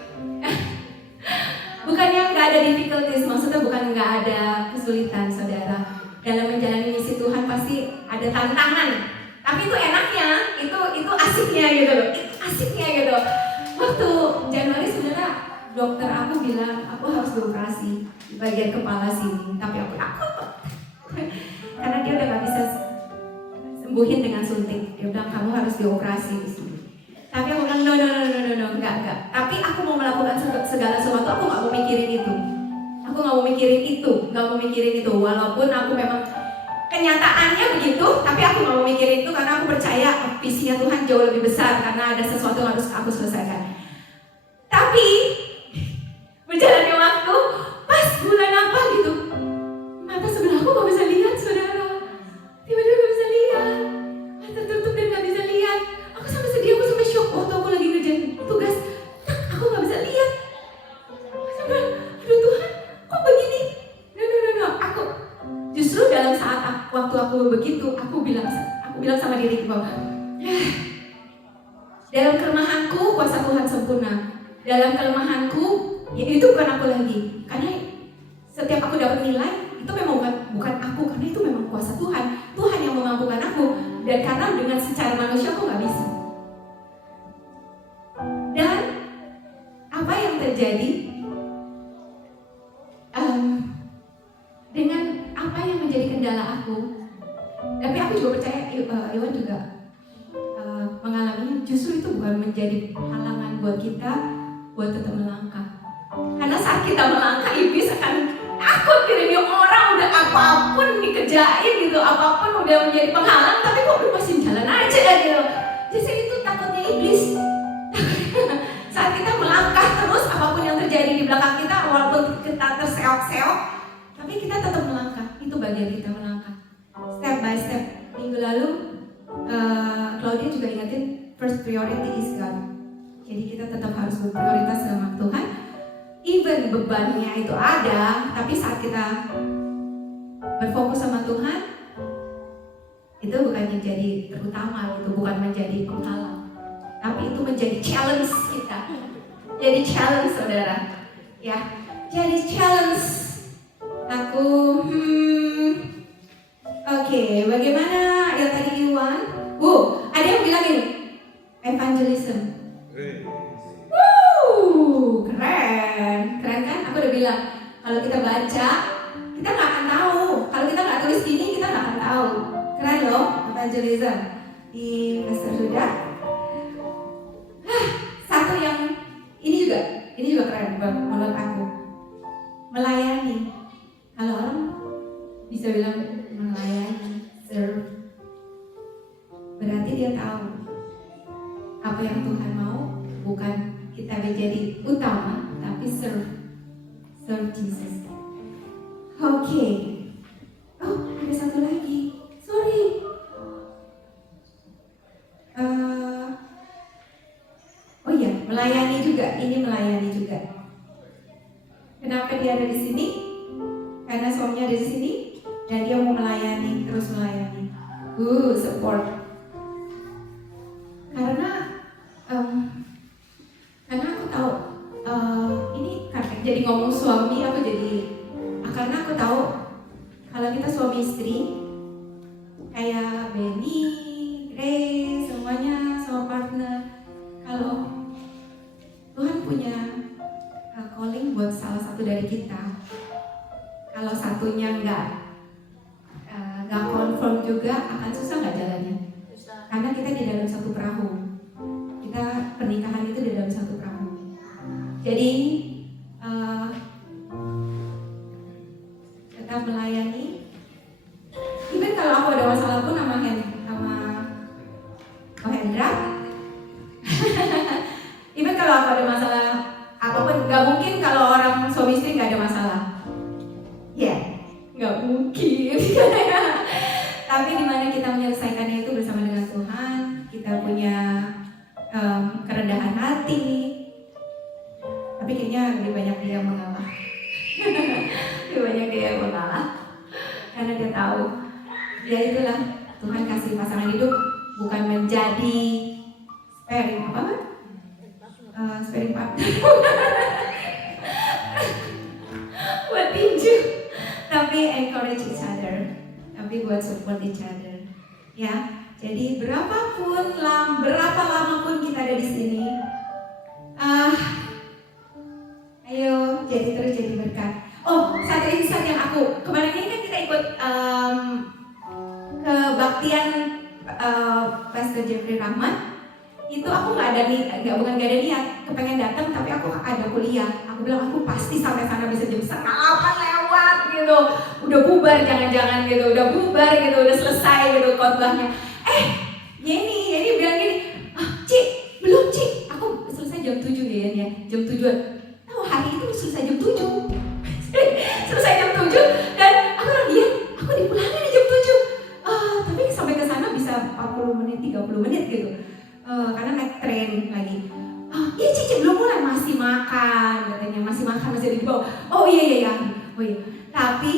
Bukannya nggak ada difficulties, maksudnya bukan nggak ada kesulitan, saudara. Dalam menjalani misi Tuhan pasti ada tantangan. Tapi itu enaknya, itu asiknya gitu loh. Itu asiknya gitu. Waktu Januari sebenarnya dokter aku bilang aku harus dioperasi di bagian kepala sini, tapi aku takut karena dia udah gak bisa sembuhin dengan suntik. Dia bilang kamu harus dioperasi di sini. Tapi aku bilang no, enggak. Tapi aku mau melakukan segala sesuatu, aku gak mau mikirin itu. Aku gak mau mikirin itu, walaupun aku memang kenyataannya begitu, tapi aku gak mau mikirin itu karena aku percaya visinya Tuhan jauh lebih besar karena ada sesuatu yang harus aku selesaikan. Tapi berjalannya waktu, pas bulan apa gitu, mata sebelah aku gak bisa lihat, saudara. Tiba-tiba gak bisa lihat, mata tertutup dan gak bisa lihat. Aku sampai sedih, aku sampai shock waktu aku lagi ngerjain tugas. Aku gak bisa lihat. Aku sampai, aduh Tuhan, kok begini? No. Aku justru dalam saat waktu aku begitu, aku bilang sama diriku bahwa dalam kelemahanku kuasa Tuhan sempurna. Dalam kelemahanku, ya itu bukan aku lagi. Karena setiap aku dapat nilai, itu memang bukan aku, karena itu memang kuasa Tuhan. Tuhan yang memampukan aku. Dan karena dengan secara manusia aku gak bisa. Dan apa yang terjadi dengan apa yang menjadi kendala aku, tapi aku juga percaya Iwan juga mengalaminya. Justru itu bukan menjadi halangan buat kita buat tetap melangkah. Karena saat kita melangkah, iblis akan takut gitu. Dia orang udah apapun dikerjain gitu, apapun udah menjadi penghalang, tapi kok lu masih jalan aja gitu. Jadi itu takutnya iblis. Saat kita melangkah terus, apapun yang terjadi di belakang kita, walaupun kita terseok-seok, tapi kita tetap melangkah. Itu bagian kita melangkah, step by step. Minggu lalu Claudia juga ingetin, first priority is God. Jadi kita tetap harus berprioritas sama Tuhan. Even bebannya itu ada, tapi saat kita berfokus sama Tuhan, itu bukan menjadi terutama, itu bukan menjadi penghalang, tapi itu menjadi challenge kita. Jadi challenge, saudara. Ya, jadi challenge. Aku, oke, bagaimana yang tadi Iwan? Ada yang bilang ini, evangelism. Keren kan? Aku udah bilang, kalau kita baca, kita nggak akan tahu. Kalau kita nggak tulis gini, kita nggak akan tahu. Keren loh, evangelism. Di Pastor sudah. Satu yang ini juga keren menurut aku. Melayani. Kalau orang bisa bilang melayani, serve, berarti dia tahu apa yang Tuhan mau, bukan kita menjadi utama, tapi serve Jesus. Oke. Oh, ada satu lagi. Sorry. Oh iya, melayani juga. Ini melayani juga. Kenapa dia ada di sini? Karena suaminya ada di sini dan dia mau melayani, terus melayani. Support. Karena aku tahu ini karena jadi ngomong suami, aku jadi kita. Kalau satunya nggak confirm juga akan susah nggak jalannya? Karena kita di dalam satu perahu. Kita pernikahan itu di dalam satu perahu. Jadi tetap melayani. Even kalau aku ada masalah pun sama Ko Hendra. Even kalau aku ada masalah apapun, nggak mungkin kalau orang suami istri nggak ada masalah. Ya, nggak mungkin. Tapi dimana kita menyelesaikannya itu bersama dengan Tuhan, kita punya kerendahan hati. Tapi kayaknya lebih banyak dia yang mengalah. Lebih banyak dia yang mengalah. Karena dia tahu, ya itulah Tuhan kasih pasangan hidup bukan menjadi sparing partner buat tinju, tapi encourage each other, tapi buat support each other, ya. Jadi berapa lama pun kita ada di sini, ayo jadi berkat. Oh, satu insight yang aku kemarin ini kan kita ikut kebaktian Pastor Jeffrey Rahman. Itu aku nggak ada niat kepengen datang, tapi aku ada kuliah. Aku bilang aku pasti sampai sana bisa jam 7:30 lewat gitu. Udah bubar jangan-jangan gitu, udah bubar gitu, udah selesai gitu khotbahnya. Yeni bilang gini, Cik, belum Cik, aku selesai jam 7 ya, jam 7. Tahu hari itu selesai jam 7. Selesai jam 7 dan aku bilang, iya, aku dipulangin di jam 7. Tapi sampai ke sana bisa 40 menit, 30 menit gitu. Karena naik tren lagi. Iya Cici belum mulai, masih makan katanya, masih di bawah. Oh iya. Tapi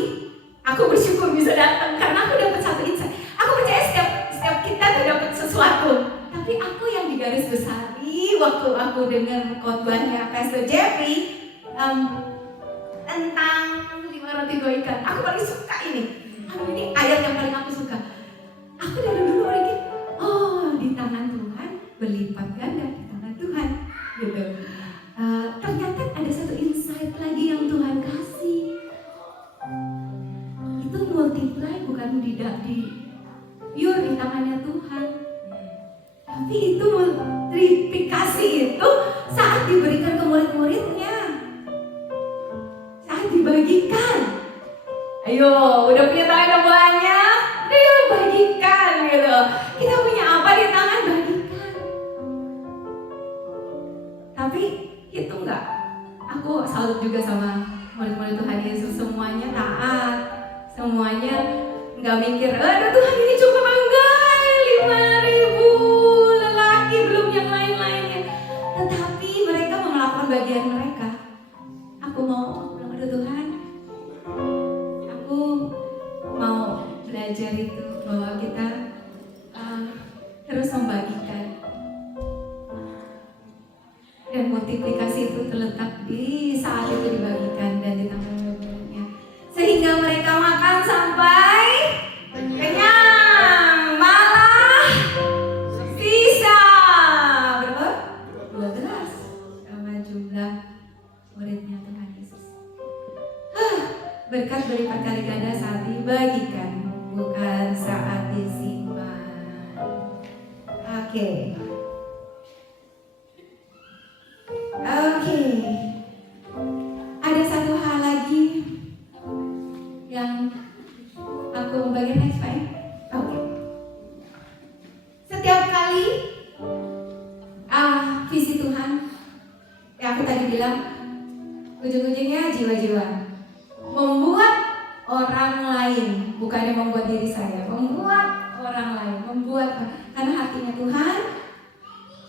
aku bersyukur bisa datang karena aku dapat satu insight. Aku percaya setiap kita tuh dapat sesuatu. Tapi aku yang digaris besari waktu aku dengar khotbahnya Pastor Jeffrey tentang 5 roti 2 ikan. Aku paling suka ini. Ini ayat yang paling aku suka. Aku dari dulu berpikir, di tangan Tuhan berlipat ganda, di tangan Tuhan gitu. Ternyata ada satu insight lagi yang Tuhan kasih. Itu multiply bukan tidak di pure di tangannya Tuhan, tapi itu multiplikasi itu saat diberikan ke murid-muridnya, saat dibagikan. Ayo, udah punya tangan yang banyak, ayo bagikan gitu. Kita punya apa di tangan, bagikan. Tapi itu enggak. Aku salut juga sama murid-murid Tuhan Yesus, semuanya taat, semuanya nggak mikir, aduh Tuhan ini cukup enggak, 5.000 lelaki belum yang lain-lainnya. Tetapi mereka mau melakukan bagian mereka. Aku bilang, aduh Tuhan, aku mau belajar itu bahwa kita terus membagikan. Dan multiplikasi itu terletak di saat itu dibagikan dan di tangan murid-muridnya. Sehingga mereka makan sampai kenyang, malah sisa berapa? 12 sama jumlah muridnya Tuhan Yesus. Berkat berlipat kali ganda saat dibagikan, bukan saat disimpan. Oke. Ada satu hal lagi yang aku mau bagi next Pak. Setiap kali visi Tuhan, ya aku tadi bilang ujung-ujungnya jiwa-jiwa, membuat orang lain, bukannya membuat diri saya, membuat orang lain, karena hatinya Tuhan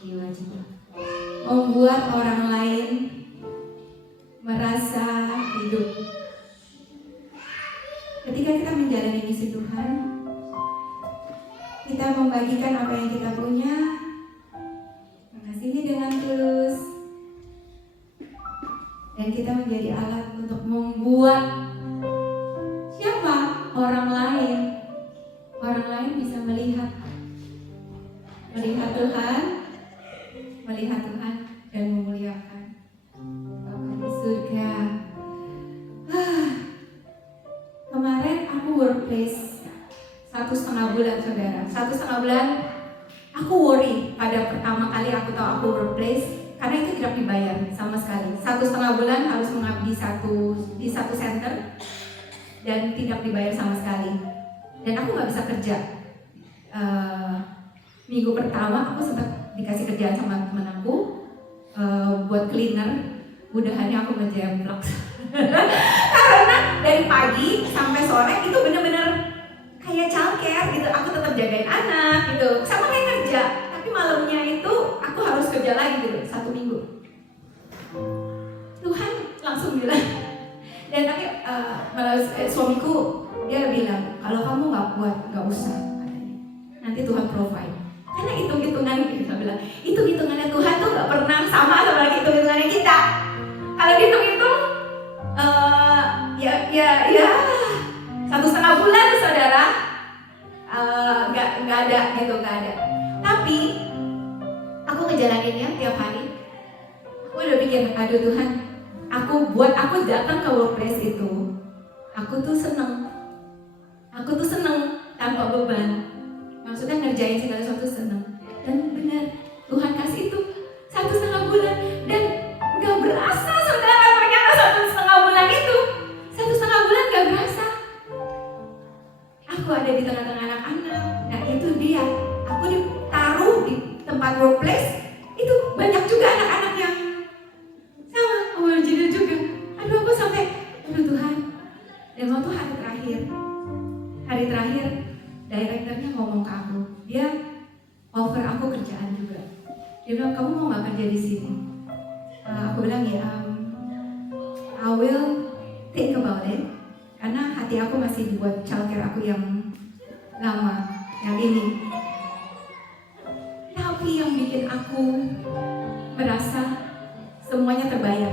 jiwa-jiwa, membuat orang lain merasa hidup. Ketika kita menjalani misi Tuhan, kita membagikan apa yang kita punya, mengasihi dengan tulus, dan kita menjadi alat untuk membuat siapa? Orang lain bisa melihat Tuhan dan memuliakan Bapa di surga. bulan saudara. 1,5 bulan aku worry pada pertama kali aku tahu aku workplace, karena itu tidak dibayar sama sekali. 1,5 bulan harus mengabdi di satu center dan tidak dibayar sama sekali. Dan aku nggak bisa kerja. Minggu pertama aku sempat dikasih kerjaan sama temen aku buat cleaner. Mudahannya aku ngejemplak. Karena dari pagi sampai sore itu bener-bener kayak childcare gitu. Aku tetap jagain anak gitu, sama kayak kerja. Tapi malamnya itu aku harus kerja lagi gitu 1 minggu. Tuhan langsung bilang, dan tapi suamiku dia bilang, kalau kamu nggak kuat nggak usah, katanya. Nanti Tuhan provide. Karena hitung-hitungan kita bilang, hitung-hitungannya Tuhan tuh nggak pernah sama hitung-hitungannya kita. Kalau dihitung-hitung, ya 1,5 bulan saudara, nggak ada gitu, nggak ada. Tapi aku ngejalaninnya tiap hari. Aku udah pikir, aduh Tuhan, buat aku datang ke workplace itu, aku tuh seneng tanpa beban. Maksudnya ngerjain segala sesuatu seneng. Dan benar, Tuhan kasih itu 1,5 bulan dan gak berasa saudara, ternyata 1,5 bulan itu 1,5 bulan gak berasa. Aku ada di tengah-tengah anak-anak. Nah itu dia, aku ditaruh di tempat workplace. Itu banyak juga anak-anak yang sama, awal judul juga. Aduh aku sampai, aduh Tuhan. Dan waktu hari terakhir direkturnya ngomong ke aku, dia offer aku kerjaan juga. Dia bilang, kamu mau gak kerja di sini? Aku bilang ya, I will think about it. Karena hati aku masih buat childcare aku yang lama, yang ini. Tapi yang bikin aku merasa semuanya terbayar,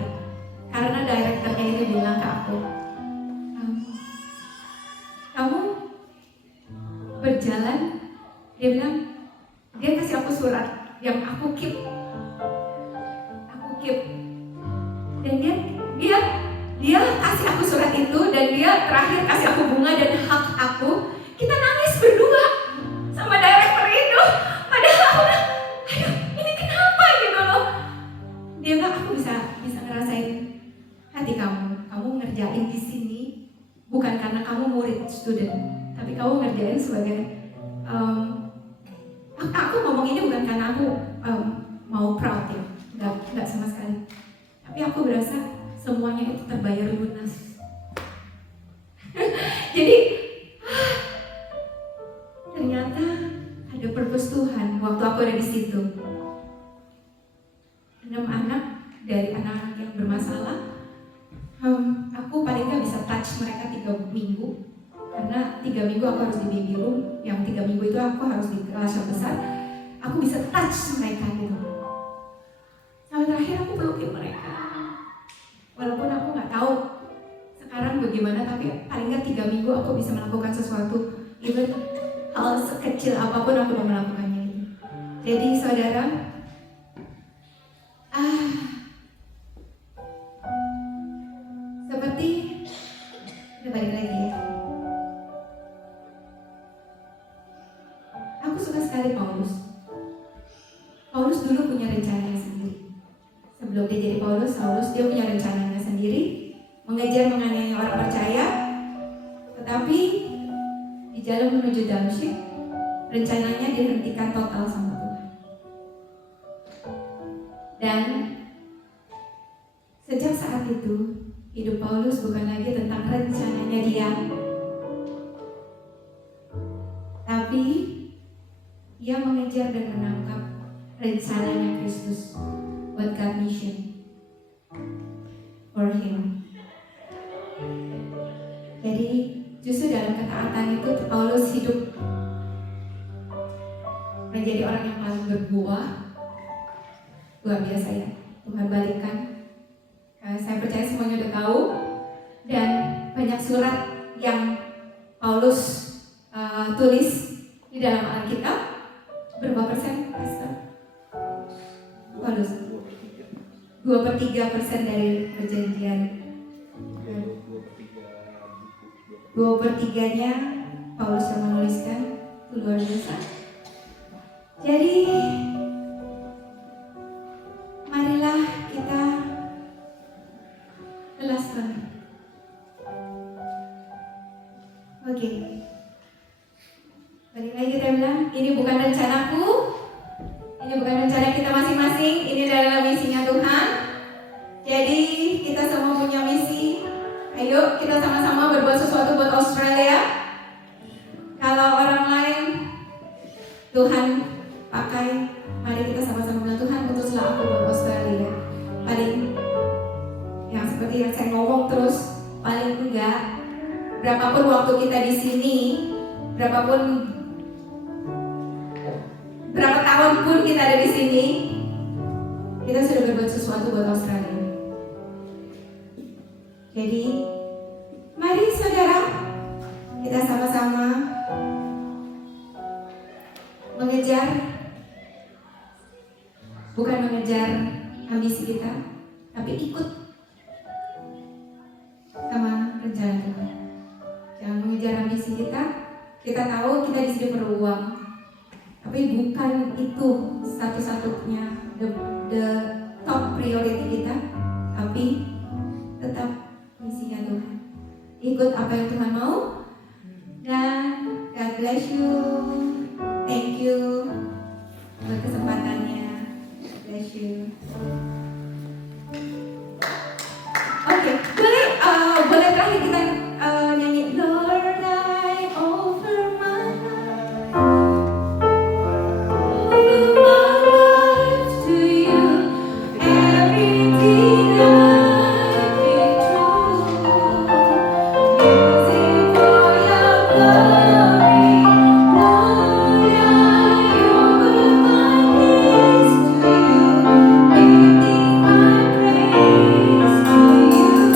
karena direkturnya itu bilang ke aku, kamu berjalan, dia bilang, dia kasih aku surat yang aku keep, dan dia kasih aku surat itu, dan dia terakhir kasih aku bunga dan hak aku. Kita nangis berdua sama director itu, padahal aku bilang, aduh ini kenapa gitu loh. Dia bilang, aku bisa ngerasain hati kamu ngerjain di sini bukan karena kamu murid student, tapi kamu ngerjain sebagai aku ngomong ini bukan karena aku mau proud ya, nggak sama sekali. Tapi aku berasa semuanya itu terbayar lunas. Jadi ternyata ada purpose Tuhan waktu aku ada di situ. 6 anak dari anak-anak yang bermasalah, aku paling nggak bisa touch mereka 3 minggu. Karena 3 minggu aku harus di baby room, yang 3 minggu itu aku harus di kelas yang besar. Aku bisa touch mereka gitu. Sampai terakhir aku pelukin mereka. Walaupun aku nggak tahu sekarang bagaimana, tapi paling nggak 3 minggu aku bisa melakukan sesuatu. Even hal sekecil apapun aku mau melakukannya itu. Jadi saudara, seperti udah balik lagi ya. Aku suka sekali Paulus. Paulus dulu punya rencananya sendiri. Sebelum dia jadi Paulus dia punya rencananya sendiri, mengejar menganiaya orang percaya. Tetapi di jalan menuju Damsyik, rencananya dihentikan total sama Tuhan. Dan sejak saat itu, hidup Paulus bukan lagi tentang rencananya dia, tapi dia mengejar dan menangkap rencananya Kristus buat God mission for him. Jadi justru dalam ketaatan itu Paulus hidup menjadi orang yang paling berbuah. Luar biasa ya, Tuhan balikan. Saya percaya semuanya udah tahu. Dan banyak surat yang Paulus tulis di dalam Alkitab. Berapa persen, Pastor? Paulus 2/3% dari perjanjian. 2/3-nya Paulus yang menuliskan. luar biasa. Jadi marilah kita jelaskan. Oke. Balik lagi kita bilang, ini bukan rencanaku, ini bukan rencana kita masing-masing, ini adalah misinya Tuhan. Jadi kita semua punya misi. Ayo kita sama-sama berbuat sesuatu buat Australia. Kalau orang lain Tuhan pakai, mari kita sama-sama bilang, Tuhan putuslah aku buat Australia. Paling yang seperti yang saya ngomong terus, paling enggak berapapun waktu kita di sini, berapa tahun pun kita ada di sini, kita sudah berbuat sesuatu buat Australia. Jadi, mari saudara, kita sama-sama mengejar, bukan mengejar ambisi kita, tapi ikut sama rencana Tuhan. Jangan mengejar ambisi kita. Kita tahu kita di sini perlu uang, tapi bukan itu satu-satunya the top priority kita, tapi tetap misinya Tuhan. Ikut apa yang Tuhan mau. Dan God bless you. Thank you buat kesempatannya. God bless you. Oke, boleh terakhir kita nyanyi Lord I offer my life to you, everything I give true, using for your glory. Lord I offer my peace to you, lifting my praise to you.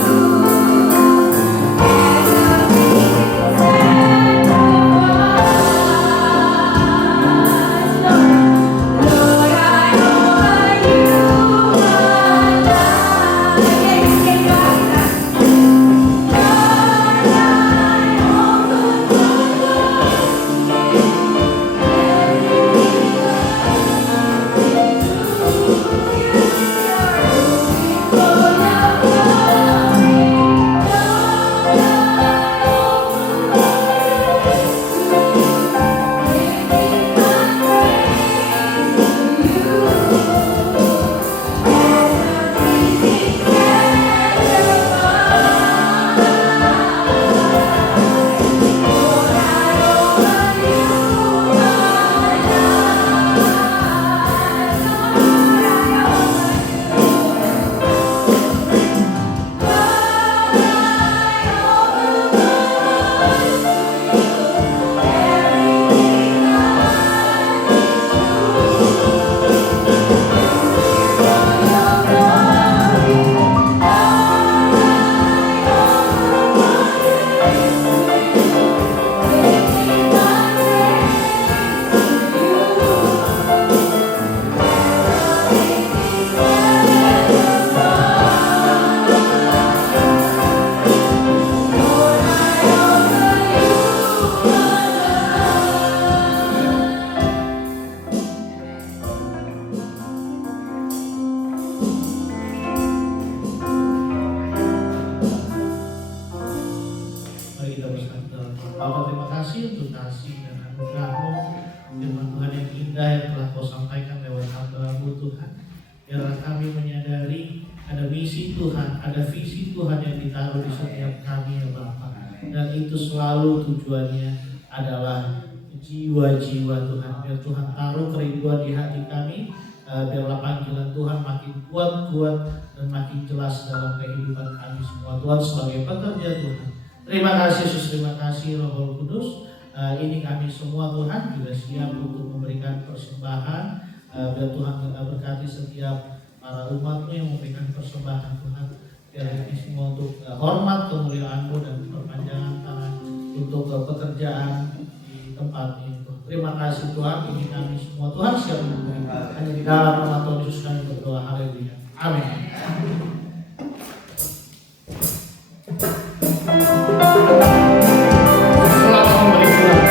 Mari kita bersatu. Bapa, terima kasih untuk kasih dan anugerah-Mu, firman Tuhan yang indah yang telah Kau sampaikan lewat hamba-Mu Tuhan. Biarlah kami menyadari ada misi Tuhan, ada visi Tuhan yang ditaruh di setiap kami ya Bapa. Dan itu selalu tujuannya adalah jiwa-jiwa Tuhan. Biar Tuhan taruh kerinduan di hati kami, biarlah panggilan Tuhan makin kuat dan makin jelas dalam kehidupan kami semua. Tuhan sebagai pekerja Tuhan. Terima kasih Yesus, terima kasih Roh Kudus. Ini kami semua Tuhan juga siap untuk memberikan persembahan. Biar Tuhan berkati setiap para umat-Mu yang memberikan persembahan Tuhan. Biar ini semua untuk hormat kemuliaan-Mu dan perpanjangan tangan untuk pekerjaan di tempat ini. Terima kasih Tuhan, ini kami semua Tuhan siap memberi. Hanya di dalam nama Tuhan Yesus kami berdoa. Haleluya. Amin. Selamat memberi Tuhan.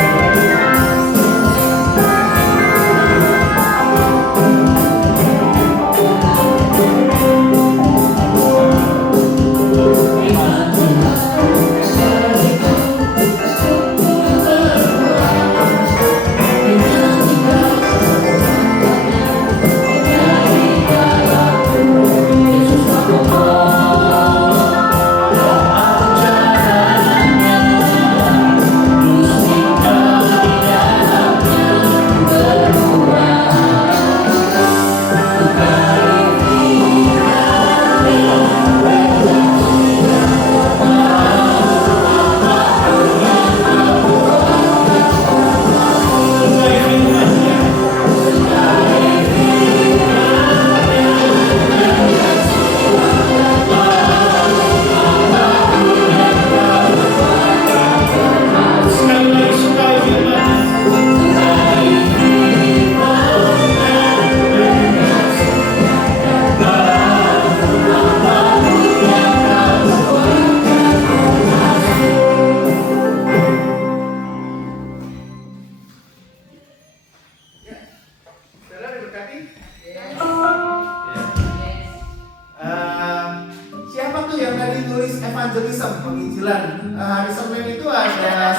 evangelism, penginjilan. Hari Senin itu ada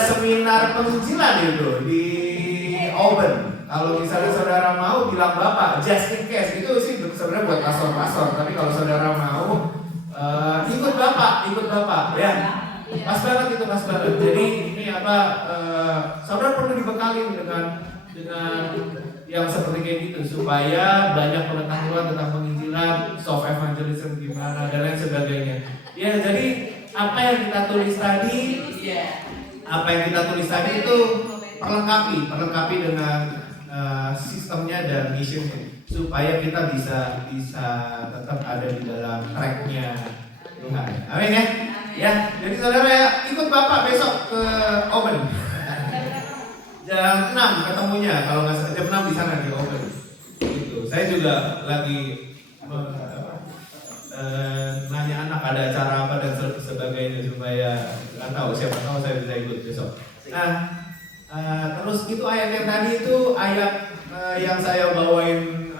seminar penginjilan itu di Auburn. Kalau misalnya saudara mau bilang Bapak, just in case, itu sih sebenarnya buat pastor-pastor. Tapi kalau saudara mau ikut Bapak ya. Pas banget itu, pas banget. Jadi ini saudara perlu dibekali dengan yang seperti kayak gitu supaya banyak pengetahuan tentang penginjilan, soft evangelism gimana dan lain sebagainya. Ya, jadi apa yang kita tulis tadi itu perlengkapi dengan sistemnya dan missionnya supaya kita bisa tetap ada di dalam tracknya Tuhan. Amin ya. Ya, jadi saudara ya, ikut Bapak besok ke Open. Jam 6 ketemunya, kalau nggak salah jam 6 di sana di Open. Gitu. Saya juga lagi nanya anak ada acara apa dan sebagainya supaya nggak tahu, siapa tahu saya bisa ikut besok. Nah, terus itu ayat yang tadi itu ayat yang saya bawain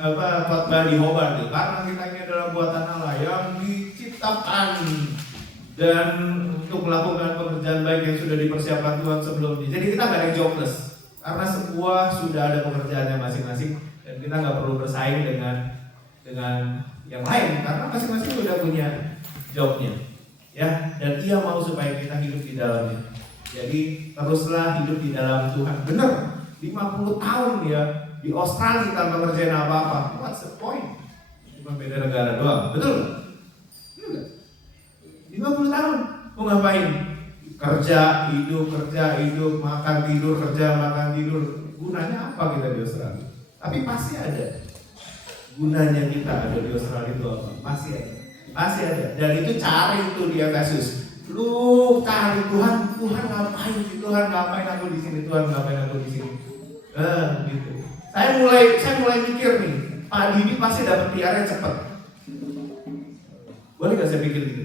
khotbah di Hobart itu, karena kita ini adalah buatan Allah yang diciptakan dan untuk melakukan pekerjaan baik yang sudah dipersiapkan Tuhan sebelumnya. Jadi kita nggak ada yang jobless karena semua sudah ada pekerjaannya masing-masing dan kita nggak perlu bersaing dengan yang lain karena masing-masing sudah punya jobnya, ya. Dan Ia mau supaya kita hidup di dalamnya. Jadi teruslah hidup di dalam Tuhan. Bener, 50 tahun ya di Australia tanpa ngerjain apa-apa. What's the point? Cuma beda negara doang, betul nggak? 50 tahun mau ngapain? Kerja, hidup, makan, tidur, kerja, makan, tidur. Gunanya apa kita di Australia? Tapi pasti ada. Gunanya kita ada di Australia itu apa? Masih ada. Dan itu cari itu di Efesus. Lu cari Tuhan ngapain sih? Tuhan ngapain aku di sini? Tuhan ngapain aku di sini? Gitu. Saya mulai mikir nih, Pak Didi pasti dapat PR-nya cepet. Boleh nggak saya pikir gitu?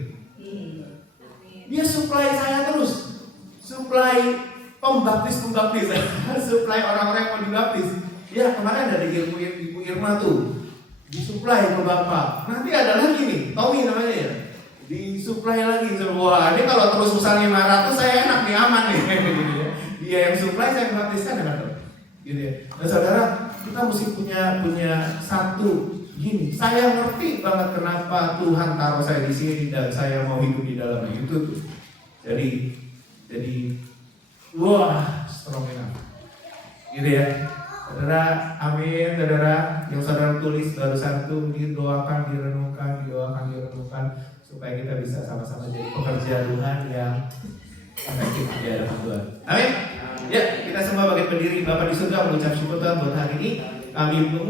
Dia supply saya terus, supply pembaptis, supply orang-orang yang mau dibaptis. Ya kemarin ada di Ibu Irma tuh, disuplai ke Bapak. Nanti ada lagi nih, Tommy namanya ya, disuplai lagi. Wah ini kalau terus usaha 500 saya enak nih, aman nih. Dia yang supply, saya yang baptiskan ya kan? Gitu ya. Nah saudara, kita mesti punya satu gini. Saya ngerti banget kenapa Tuhan taruh saya di sini dan saya mau hidup di dalamnya itu tuh. Jadi, wah, strong enough. Gitu ya. Saudara, amin. Saudara, yang saudara tulis barusan itu didoakan, direnungkan supaya kita bisa sama-sama jadi pekerja Tuhan yang efektif di hadapan Tuhan. Amin. Ya, kita semua bagi pendiri Bapak di surga mengucap syukur Tuhan buat hari ini. Kami